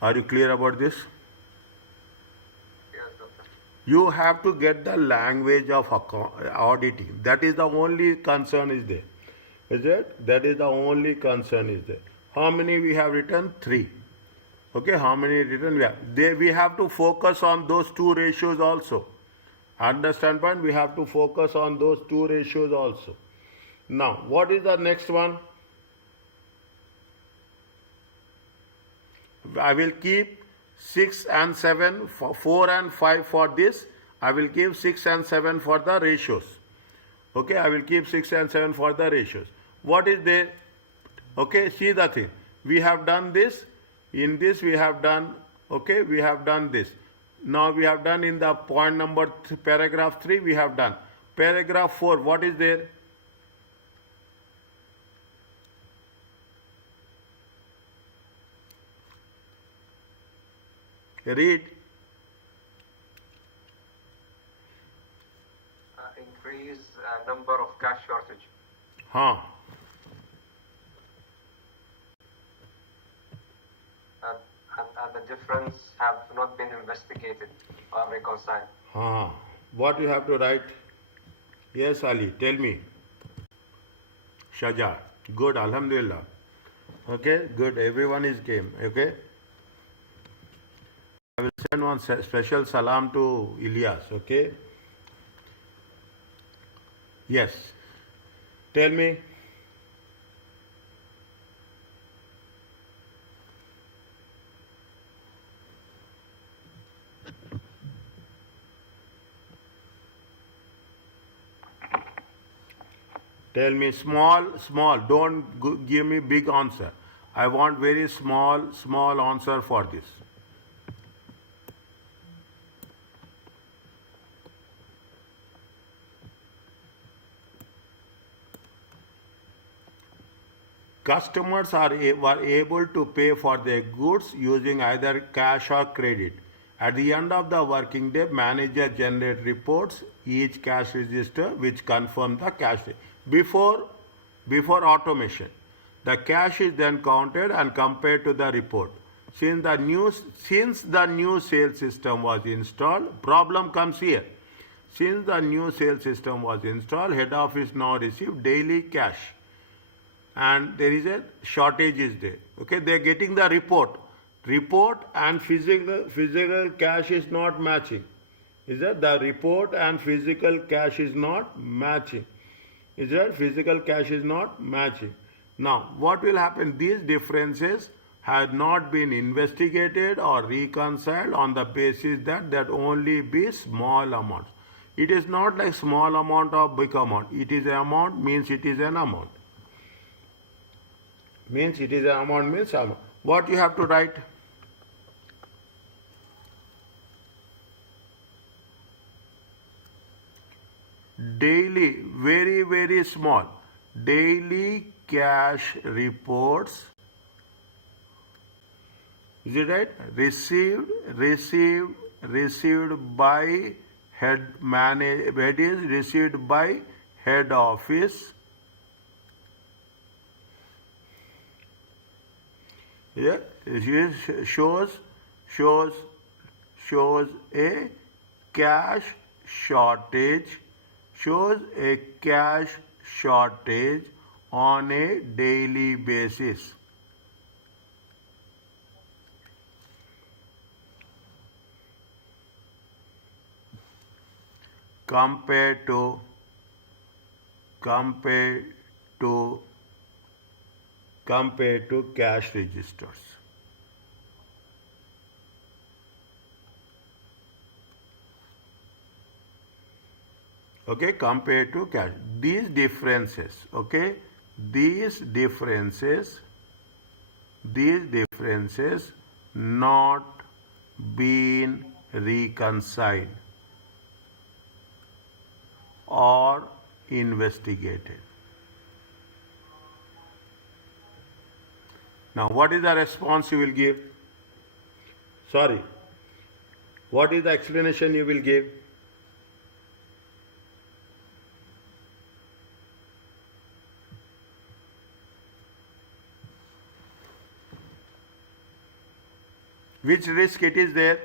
Are you clear about this? Yes, doctor. You have to get the language of auditing. That is the only concern is there. Is it? That is the only concern is there. How many we have written? 3. Okay, how many written we have? We have to focus on those 2 ratios also. Understand point? We have to focus on those 2 ratios also. Now, what is the next one? I will keep 6 and 7, 4 and 5 for this. I will keep 6 and 7 for the ratios. Okay, I will keep 6 and 7 for the ratios. What is there? Okay, see the thing. We have done this. In this we have done, okay, we have done this. Now we have done in the point number paragraph 3 we have done. Paragraph 4, what is there? Read. Increase number of cash shortage. Huh. And the difference have not been investigated or reconciled. Huh. What you have to write? Yes, Ali, tell me. Shaja. Good, Alhamdulillah. Okay, good. Everyone is game. Okay. I will send one special salam to Ilyas. Okay. Yes. Tell me. Tell me small. Don't give me big answer. I want very small answer for this. Customers were able to pay for their goods using either cash or credit. At the end of the working day, manager generates reports each cash register which confirm the cash before automation. The cash is then counted and compared to the report. Since the new sales system was installed, problem comes here. Since the new sales system was installed, head office now receive daily cash. And there is a shortage is there. Okay, they are getting the report and physical cash is not matching. Is that the report and physical cash is not matching? Is that physical cash is not matching? Now, what will happen? These differences have not been investigated or reconciled on the basis that only be small amounts. It is not like small amount or big amount. It is an amount means it is an amount. Means it is an amount means amount. What you have to write? Daily, very small. Daily cash reports. Is it right? Received by it is received by head office. Yeah, it shows a cash shortage, on a daily basis. Compared to cash registers. Okay, compared to cash. These differences, okay, these differences not been reconciled or investigated. Now, what is the response you will give? Sorry. What is the explanation you will give? Which risk it is there?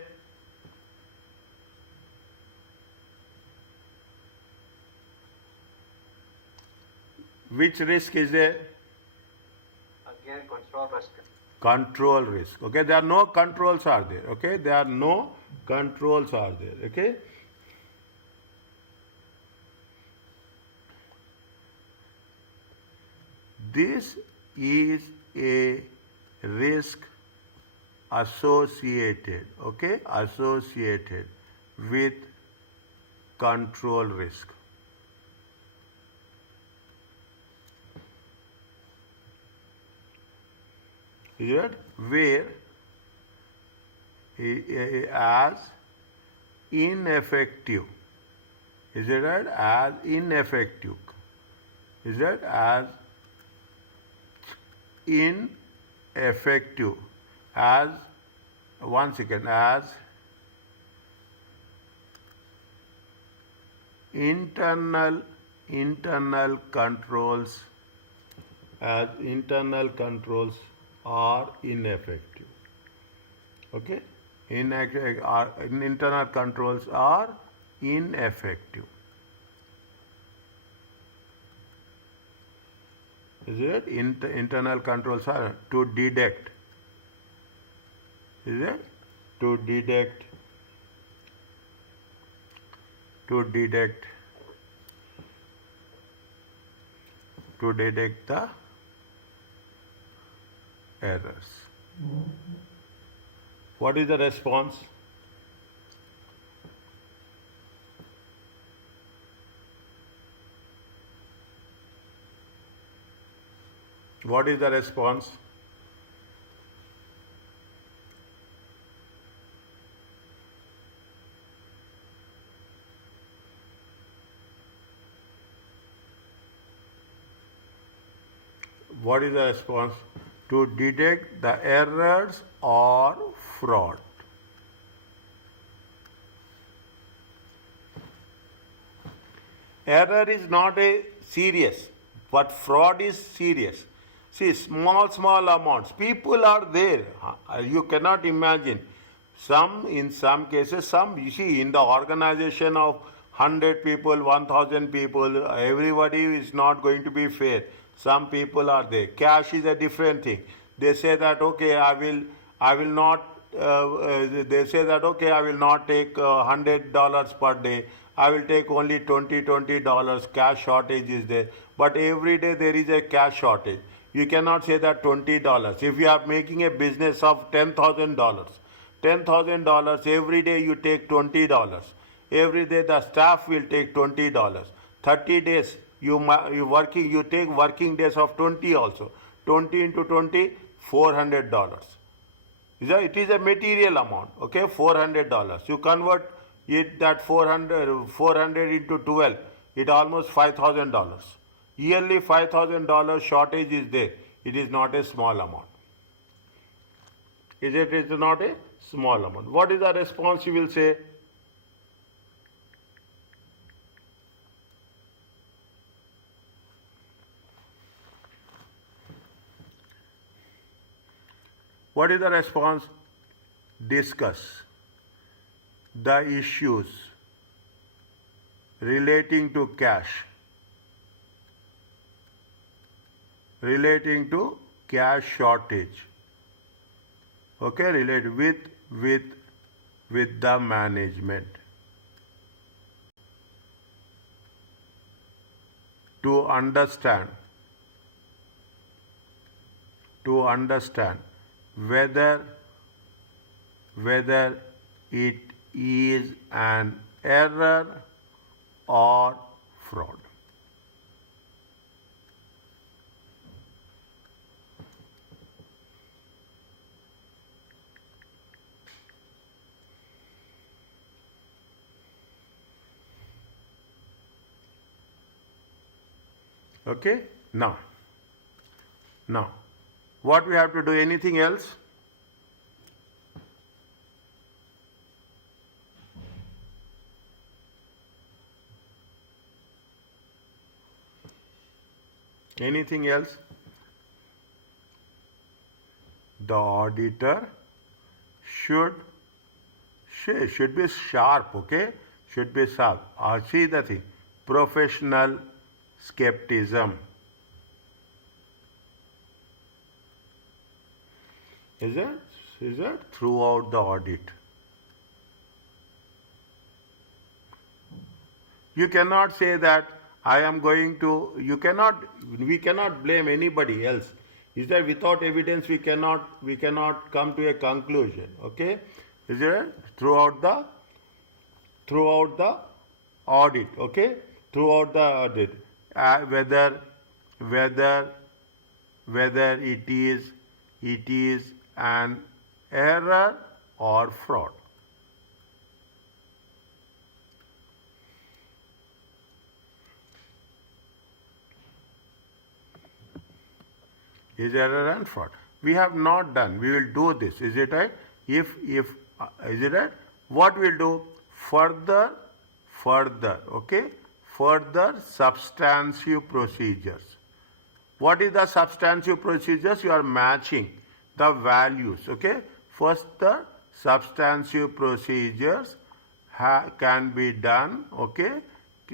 Which risk is there? Again, control risk. Control risk. Okay, there are no controls are there. Okay, there are no controls are there. Okay. This is a risk associated, okay, associated with control risk. Here, where as ineffective, is it right? As ineffective, is that as ineffective, as one second, as internal controls, as internal controls are ineffective. Okay, internal controls are ineffective. Is it? Internal controls are to detect. Is it? To detect the errors. What is the response? What is the response? What is the response? To detect the errors or fraud. Error is not a serious, but fraud is serious. See, small amounts. People are there. You cannot imagine. In some cases, you see, in the organization of 100 people, 1,000 people, everybody is not going to be fair. Some people are there. Cash is a different thing. They say that, okay, I will not take $100 per day. I will take only $20. Cash shortage is there. But every day there is a cash shortage. You cannot say that $20. If you are making a business of $10,000, every day you take $20. Every day the staff will take $20. 30 days you take working days of 20 also. 20 into 20, $400. It is a material amount, okay, $400. You convert it, that 400 into 12, it almost $5,000. Yearly $5,000 shortage is there. It is not a small amount. Is it? It's not a small amount. What is the response you will say? What is the response? Discuss the issues relating to cash. Relating to cash shortage. Okay, relate with the management. To understand whether it is an error or fraud. Okay, now what we have to do? Anything else? Anything else? The auditor should be sharp, okay? Should be sharp. See the thing. Professional skepticism. Is it throughout the audit? You cannot say that I am going to, we cannot blame anybody else. Is that without evidence we cannot come to a conclusion, okay? Is it throughout the audit, okay? Throughout the audit, whether it is an error or fraud. Is error and fraud. We have not done. We will do this. Is it right? Is it right? What we'll do? Further, okay? Further substantive procedures. What is the substantive procedures? You are matching the values, okay? First, the substantive procedures can be done, okay?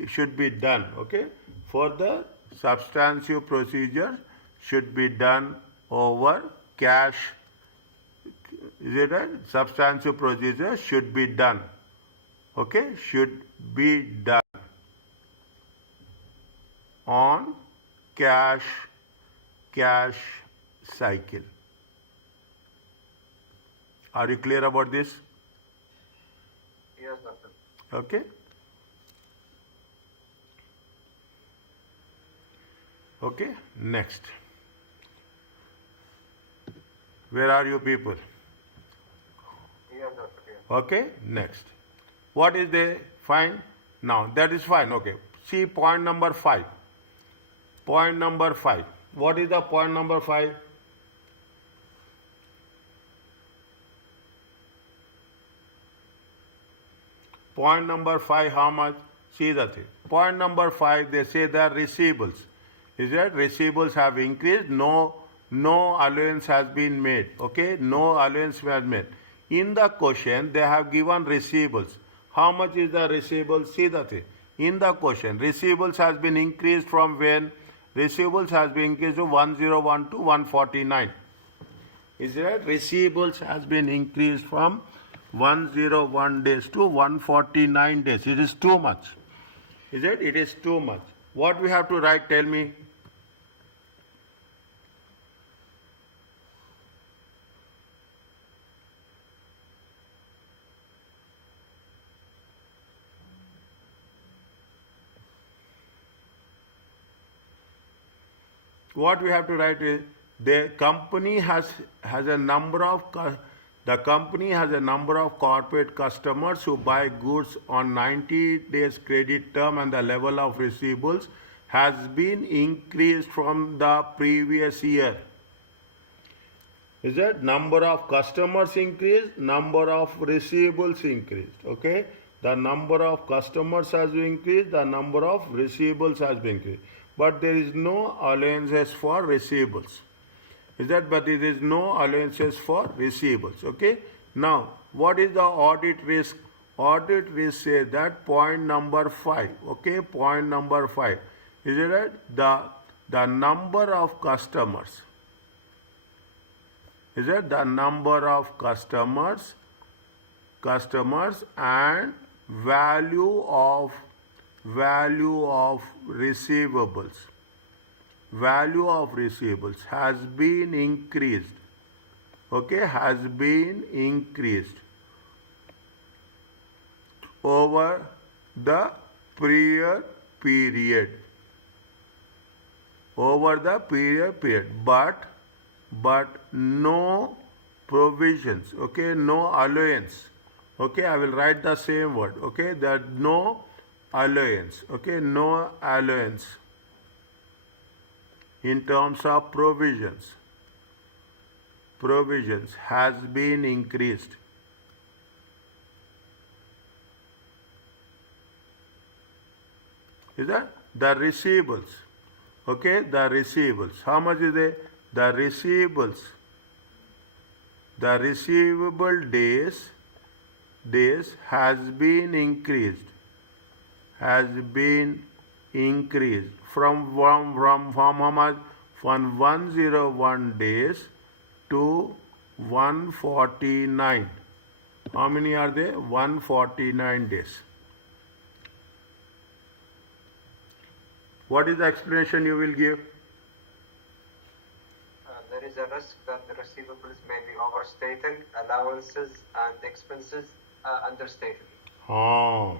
Should be done, okay? Further substantive procedures should be done over cash. Is it right? Substantive procedures should be done, okay? Should be done on cash cycle. Are you clear about this? Yes, doctor. Okay. Okay, next. Where are you people? Yes, doctor. Okay, next. What is the fine? Now, that is fine, okay. See point number 5. Point number 5. What is the point number 5? Point number 5, how much? See the thing. Point number 5, they say the receivables. Is that receivables have increased? No allowance has been made. Okay, no allowance was made. In the question, they have given receivables. How much is the receivable? See the thing. In the question, receivables has been increased from when? Receivables has been increased to 101 to 149. Is that receivables has been increased from 101 days to 149 days. It is too much. Is it? It is too much. What we have to write? Tell me. What we have to write is the company has a number of corporate customers who buy goods on 90 days credit term, and the level of receivables has been increased from the previous year. Is that number of customers increased, number of receivables increased, okay? The number of customers has increased, the number of receivables has been increased. But there is no allowances for receivables. Is that? But there is no allowances for receivables. Okay. Now, what is the audit risk? Audit risk says that point number 5. Okay. Point number 5. Is it right? The number of customers. Is it the number of customers and value of receivables has been increased. Okay, has been increased over the prior period. But no provisions. Okay, no allowance. Okay, I will write the same word. Okay, that no allowance. Okay, no allowance in terms of provisions has been increased. Is that the receivables? Okay, the receivables. How much is it? The receivables. The receivable days has been increased. From how much? From 101 days to 149. How many are there? 149 days. What is the explanation you will give? There is a risk that the receivables may be overstated, allowances and expenses understated. Oh.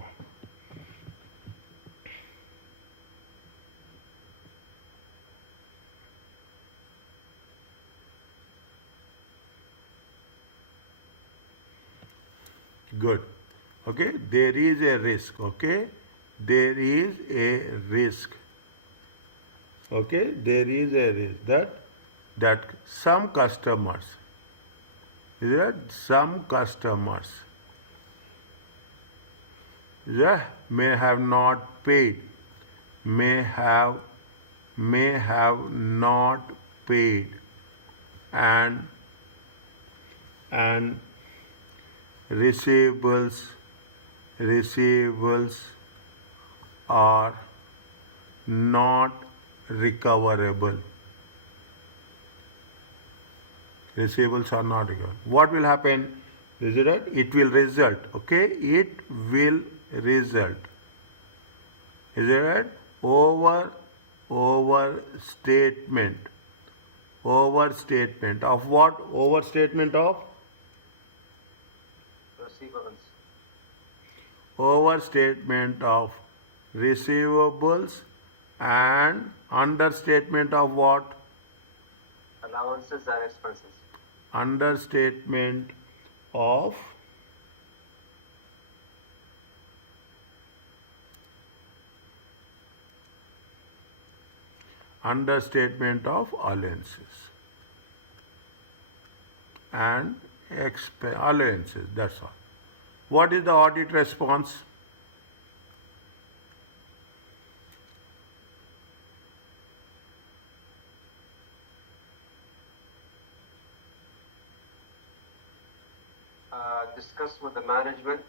Good. Okay, there is a risk. Okay, there is a risk. Okay, there is a risk that some customers, may have not paid, may have not paid, and receivables are not recoverable. Receivables are not recoverable. What will happen? Is it right? It will result. Okay, it will result. Is it right? Overstatement of what? Overstatement of Receivables. Overstatement of receivables and understatement of what? Allowances and expenses. Understatement of allowances and allowances. That's all. What is the audit response? Discuss with the management.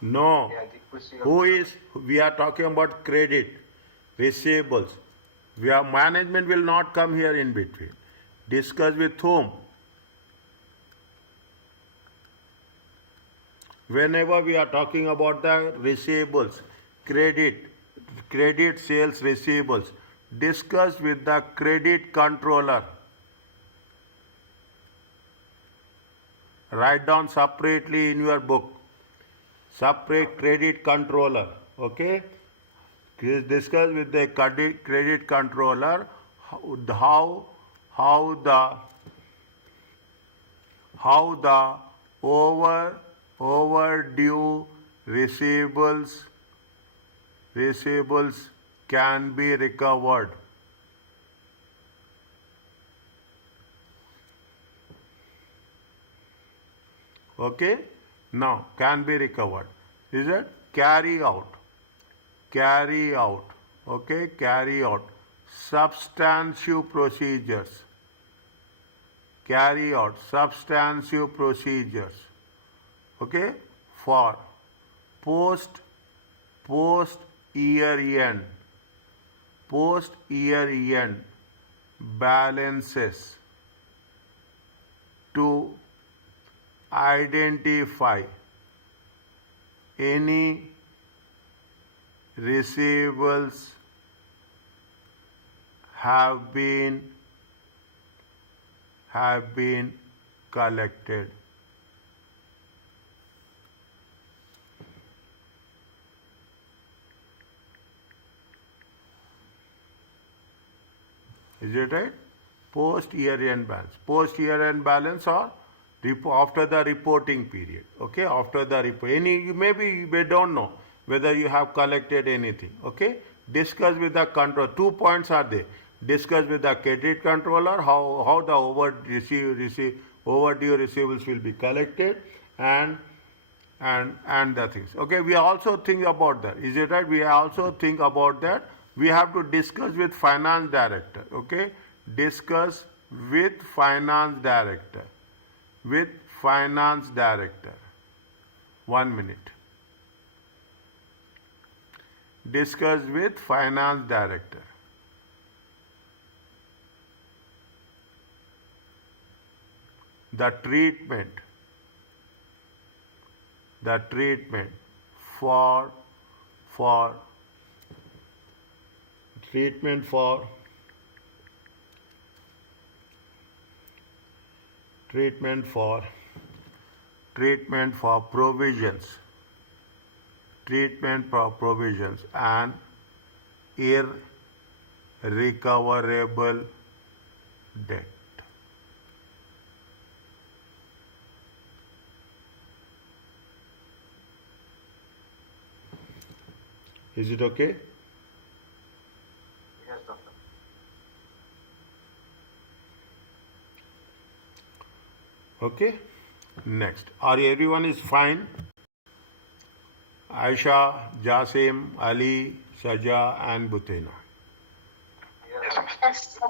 No. The adequacy of Who is? We are talking about credit, receivables. Management will not come here in between. Discuss with whom? Whenever we are talking about the receivables, credit sales receivables, discuss with the credit controller. Write down separately in your book. Separate credit controller. Okay? Discuss with the credit controller how the overdue receivables can be recovered. Okay, now can be recovered. Is it? Carry out. Okay, carry out substantive procedures. carry out substantive procedures, okay, for post year end balances to identify any receivables have been collected. Is it right? Post year end balance. Post year end balance or after the reporting period. Okay, after the report. Maybe we don't know whether you have collected anything. Okay, discuss with the control. 2 points are there. Discuss with the credit controller how the overdue receivables will be collected and the things. Okay, we also think about that. Is it right? We also think about that. We have to discuss with finance director. Okay, discuss with finance director. 1 minute. Discuss with finance director. The treatment for provisions and irrecoverable debt. Is it okay? Yes, doctor. Okay. Next. Are everyone is fine? Aisha, Jasim, Ali, Shaja, and Butena. Yes, sir.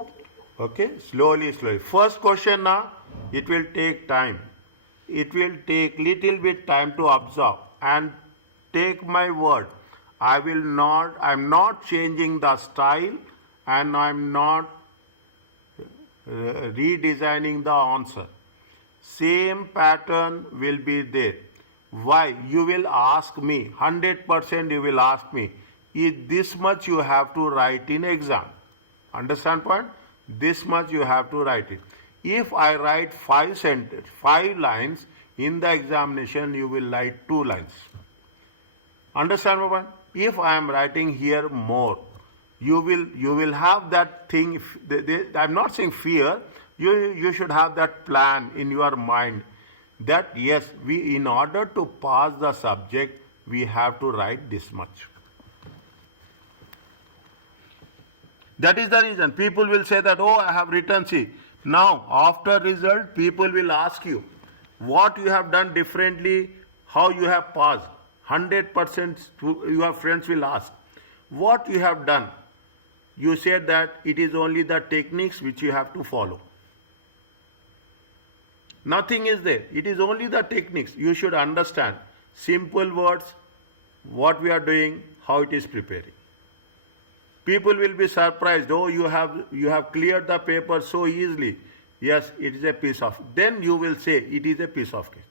Okay. Slowly. First question now. It will take time. It will take little bit time to absorb. And take my word. I'm not changing the style and I'm not redesigning the answer. Same pattern will be there. Why? You will ask me, 100% you will ask me, is this much you have to write in exam? Understand point? This much you have to write it. If I write 5 lines, in the examination you will write 2 lines. Understand my point? If I am writing here more, you will have that thing. I'm not saying fear. You should have that plan in your mind that yes, in order to pass the subject, we have to write this much. That is the reason. People will say that, oh, I have written C. Now, after result, people will ask you what you have done differently, how you have passed. 100% your friends will ask, what you have done? You said that it is only the techniques which you have to follow. Nothing is there. It is only the techniques. You should understand simple words, what we are doing, how it is preparing. People will be surprised. Oh, you have cleared the paper so easily. Yes, it is a piece of. Then you will say it is a piece of cake.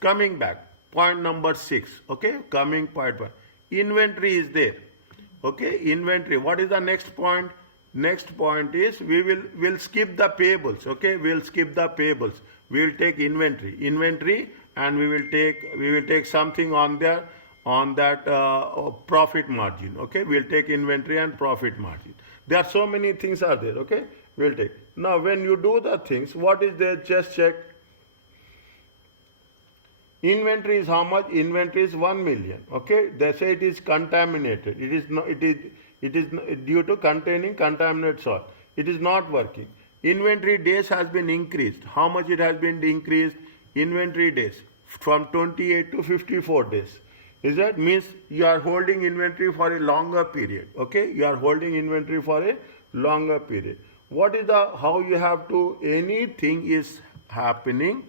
Coming back, point number 6. Okay, coming point. Inventory is there. Okay, inventory. What is the next point? Next point is we'll skip the payables. Okay, we'll skip the payables. We will take inventory, and we will take something on that profit margin. Okay, we'll take inventory and profit margin. There are so many things are there. Okay, we'll take. Now, when you do the things, what is there? Just check. Inventory is how much? Inventory is 1 million. Okay, they say it is contaminated. It is due to containing contaminated soil. It is not working. Inventory days has been increased. How much it has been increased? Inventory days from 28 to 54 days. Is that means you are holding inventory for a longer period? Okay, you are holding inventory for a longer period. What is the, how you have to, anything is happening,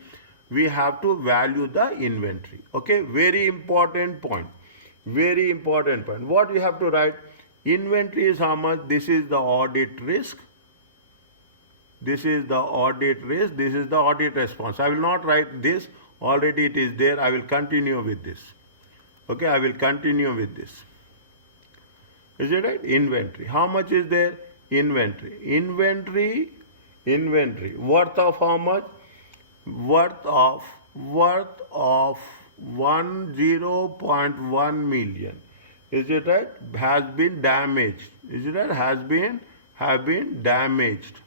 we have to value the inventory. Okay, very important point. Very important point. What you have to write? Inventory is how much? This is the audit risk. This is the audit risk. This is the audit response. I will not write this. Already it is there. I will continue with this. Okay, I will continue with this. Is it right? Inventory. How much is there? Inventory. Inventory. Worth of how much? Worth of 0.1 million. Is it right? Has been damaged. Is it right? Have been damaged.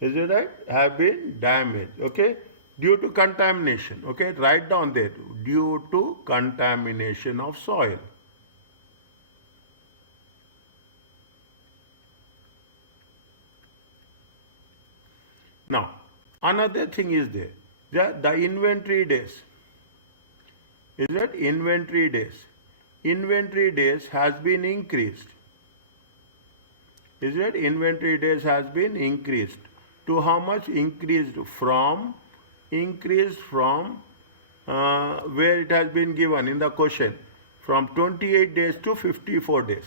Is it right? Have been damaged. Okay? Due to contamination. Okay? Write down there. Due to contamination of soil. Now, another thing is there. The inventory days. Is that inventory days? Inventory days has been increased. Is that inventory days has been increased? To how much? Increased from where it has been given in the question, from 28 days to 54 days.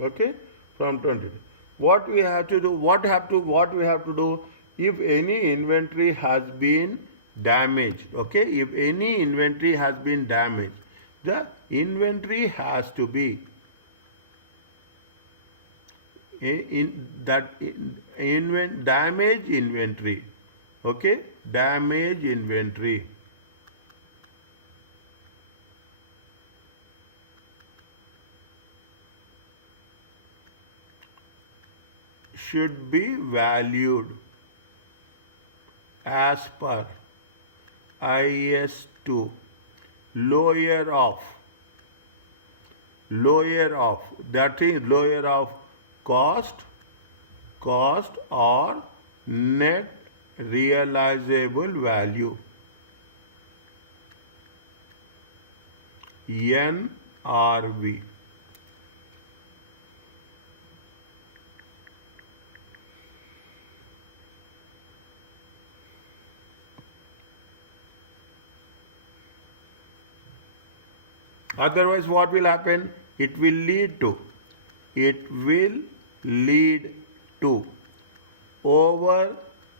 Okay, from 20. What we have to do? What we have to do? If any inventory has been damaged, okay, if any inventory has been damaged, the inventory has to be damage inventory, okay, damage inventory. Should be valued as per IS2 lower of that is lower of cost or net realizable value, NRV. Otherwise, what will happen? It will lead to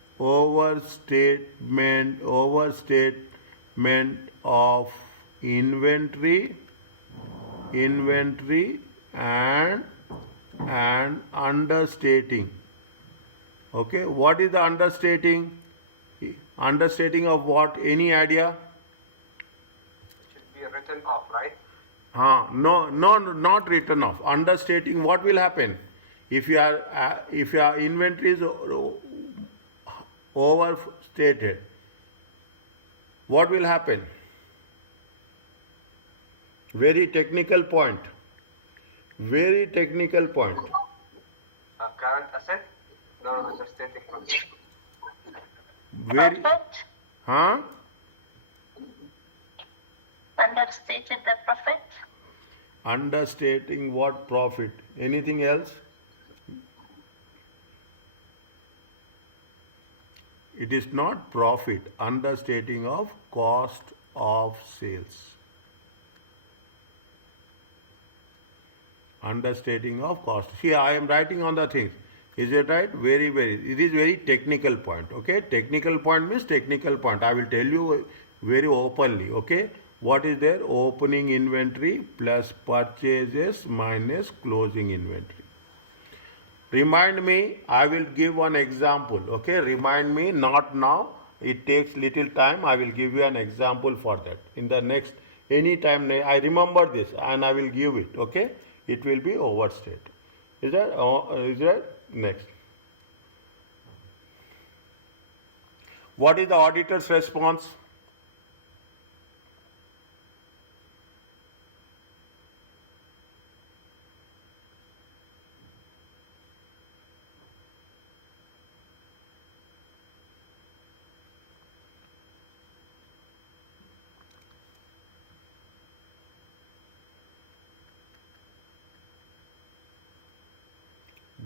overstatement of inventory and understating. Okay, what is the understating? Understating of what? Any idea? It should be written off, right? No, not written off. Understating, what will happen? If your inventory is overstated, what will happen? Very technical point. Current asset? No, understating profit. Very, Profit? huh? Understated the profit? Understating what profit? Anything else? It is not profit. Understating of cost of sales. Understating of cost. See, I am writing on the things. Is it right? Very. It is very technical point. Okay? Technical point means technical point. I will tell you very openly. Okay? What is there? Opening inventory plus purchases minus closing inventory. Remind me, I will give one example. Okay? Remind me, not now. It takes little time. I will give you an example for that. In the next, any time, I remember this and I will give it. Okay? It will be overstated. Is that next? What is the auditor's response?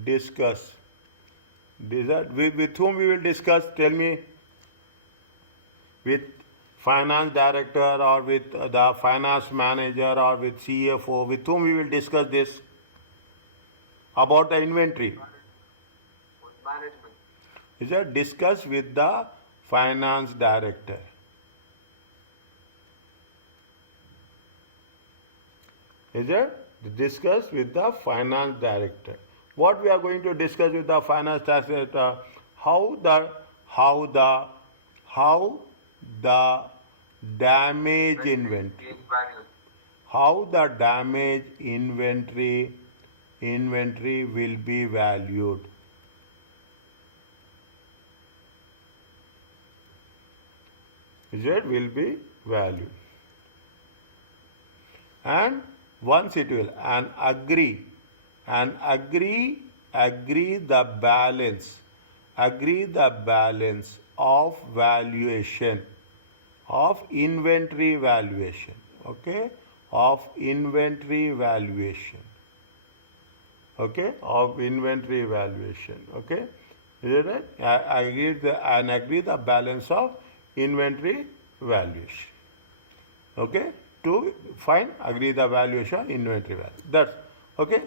discuss. With whom we will discuss? Tell me. With finance director or with the finance manager or with CFO? With whom we will discuss this? About the inventory. With management. Is it discuss with the finance director? Is it discuss with the finance director? What we are going to discuss with the finance director? How the damage inventory, Gain value. how the damage inventory will be valued. Is it will be valued. And once it will, and agree the balance of valuation, of inventory valuation, okay, of inventory valuation, okay, of inventory valuation, okay, is it right? Agree the balance of inventory valuation, okay, to agree the valuation of inventory value. That's okay.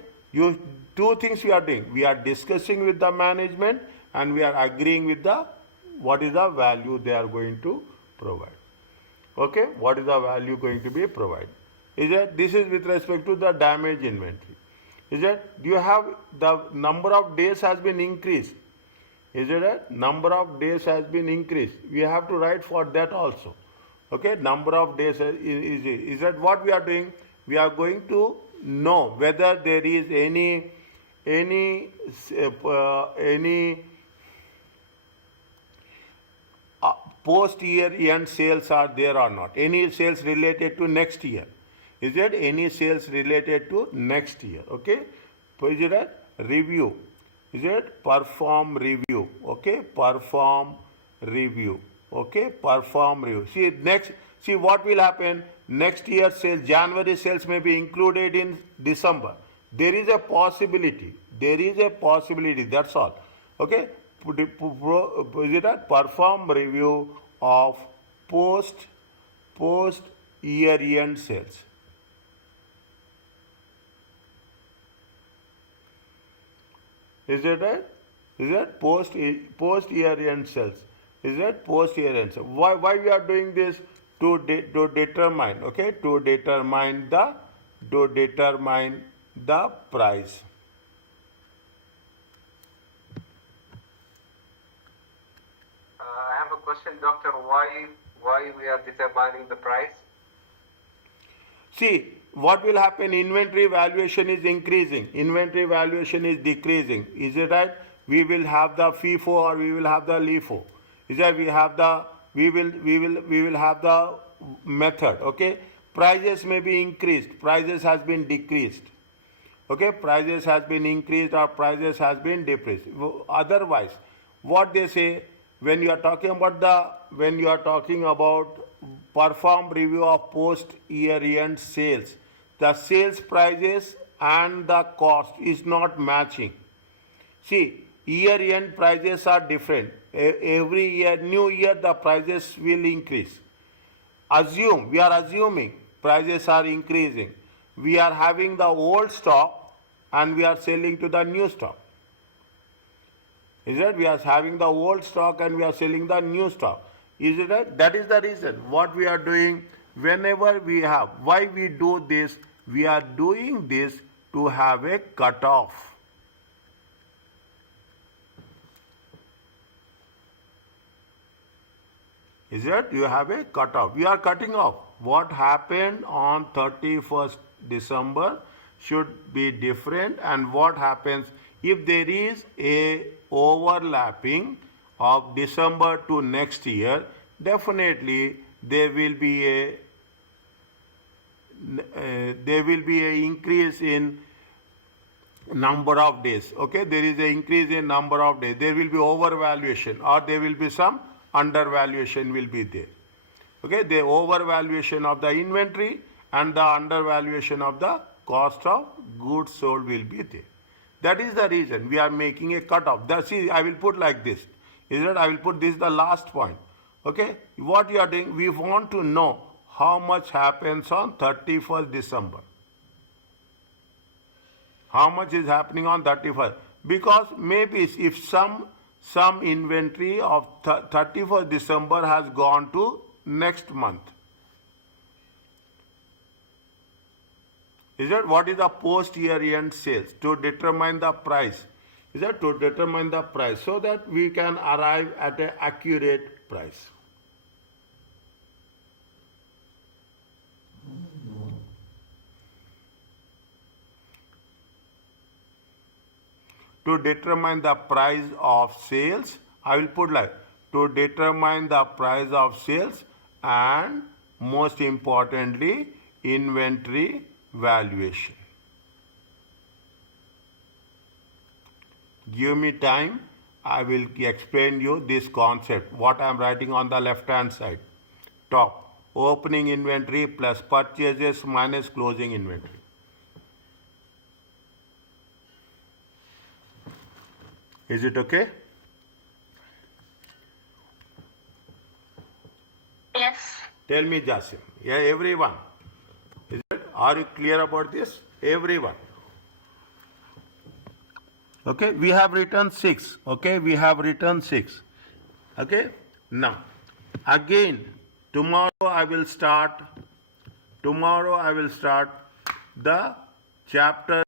Two things we are doing. We are discussing with the management and we are agreeing with the what is the value they are going to provide. Okay, what is the value going to be provided? Is that this is with respect to the damage inventory? Is that you have the number of days has been increased? Is it a number of days has been increased? We have to write for that also. Okay, number of days is that what we are doing? We are going to know whether there is any post year end sales are there or not. Any sales related to next year? Is there any sales related to next year? Okay, is it a review? Is it perform review? Okay, perform review. Okay, perform review. See what will happen next year sales, January sales may be included in December. There is a possibility. That's all. Okay, is it a perform review of post year end sales. Is it right? Is that post year end sales? Is that post year end sales? Why we are doing this? To determine, okay, to determine the price. I have a question, doctor. Why we are determining the price? See, what will happen? Inventory valuation is increasing. Inventory valuation is decreasing. Is it right? We will have the FIFO or we will have the LIFO. Is that we have the we will have the method. Okay, prices may be increased, prices has been decreased. Okay, prices has been increased or prices has been decreased. Otherwise, what they say when you are talking about perform review of post year end sales, the sales prices and the cost is not matching. See, year end prices are different. Every year, new year, the prices will increase. We are assuming prices are increasing. We are having the old stock and we are selling to the new stock. Is it? We are having the old stock and we are selling the new stock. Is it right? That is the reason what we are doing whenever we have. Why we do this? We are doing this to have a cutoff. Is it? You have a cutoff. We are cutting off. What happened on 31st December should be different, and what happens if there is a overlapping of December to next year, definitely there will be a increase in number of days. Okay, there is an increase in number of days. There will be overvaluation or there will be some undervaluation will be there. Okay, the overvaluation of the inventory and the undervaluation of the cost of goods sold will be there. That is the reason we are making a cutoff. See, I will put like this. Is that I will put this the last point. Okay? What you are doing, we want to know how much happens on 31st December. How much is happening on 31st? Because maybe if some inventory of 31st December has gone to next month. Is that what is the post year end sales? To determine the price. Is that to determine the price so that we can arrive at an accurate price. To determine the price of sales, I will put like to determine the price of sales and most importantly inventory valuation. Give me time, I will explain you this concept, what I am writing on the left hand side. Top, opening inventory plus purchases minus closing inventory. Is it okay? Yes. Tell me, Jasim. Yeah, everyone. Is it? Are you clear about this? Everyone. Okay, we have written 6. Okay, we have written 6. Okay, now, again, tomorrow I will start the chapter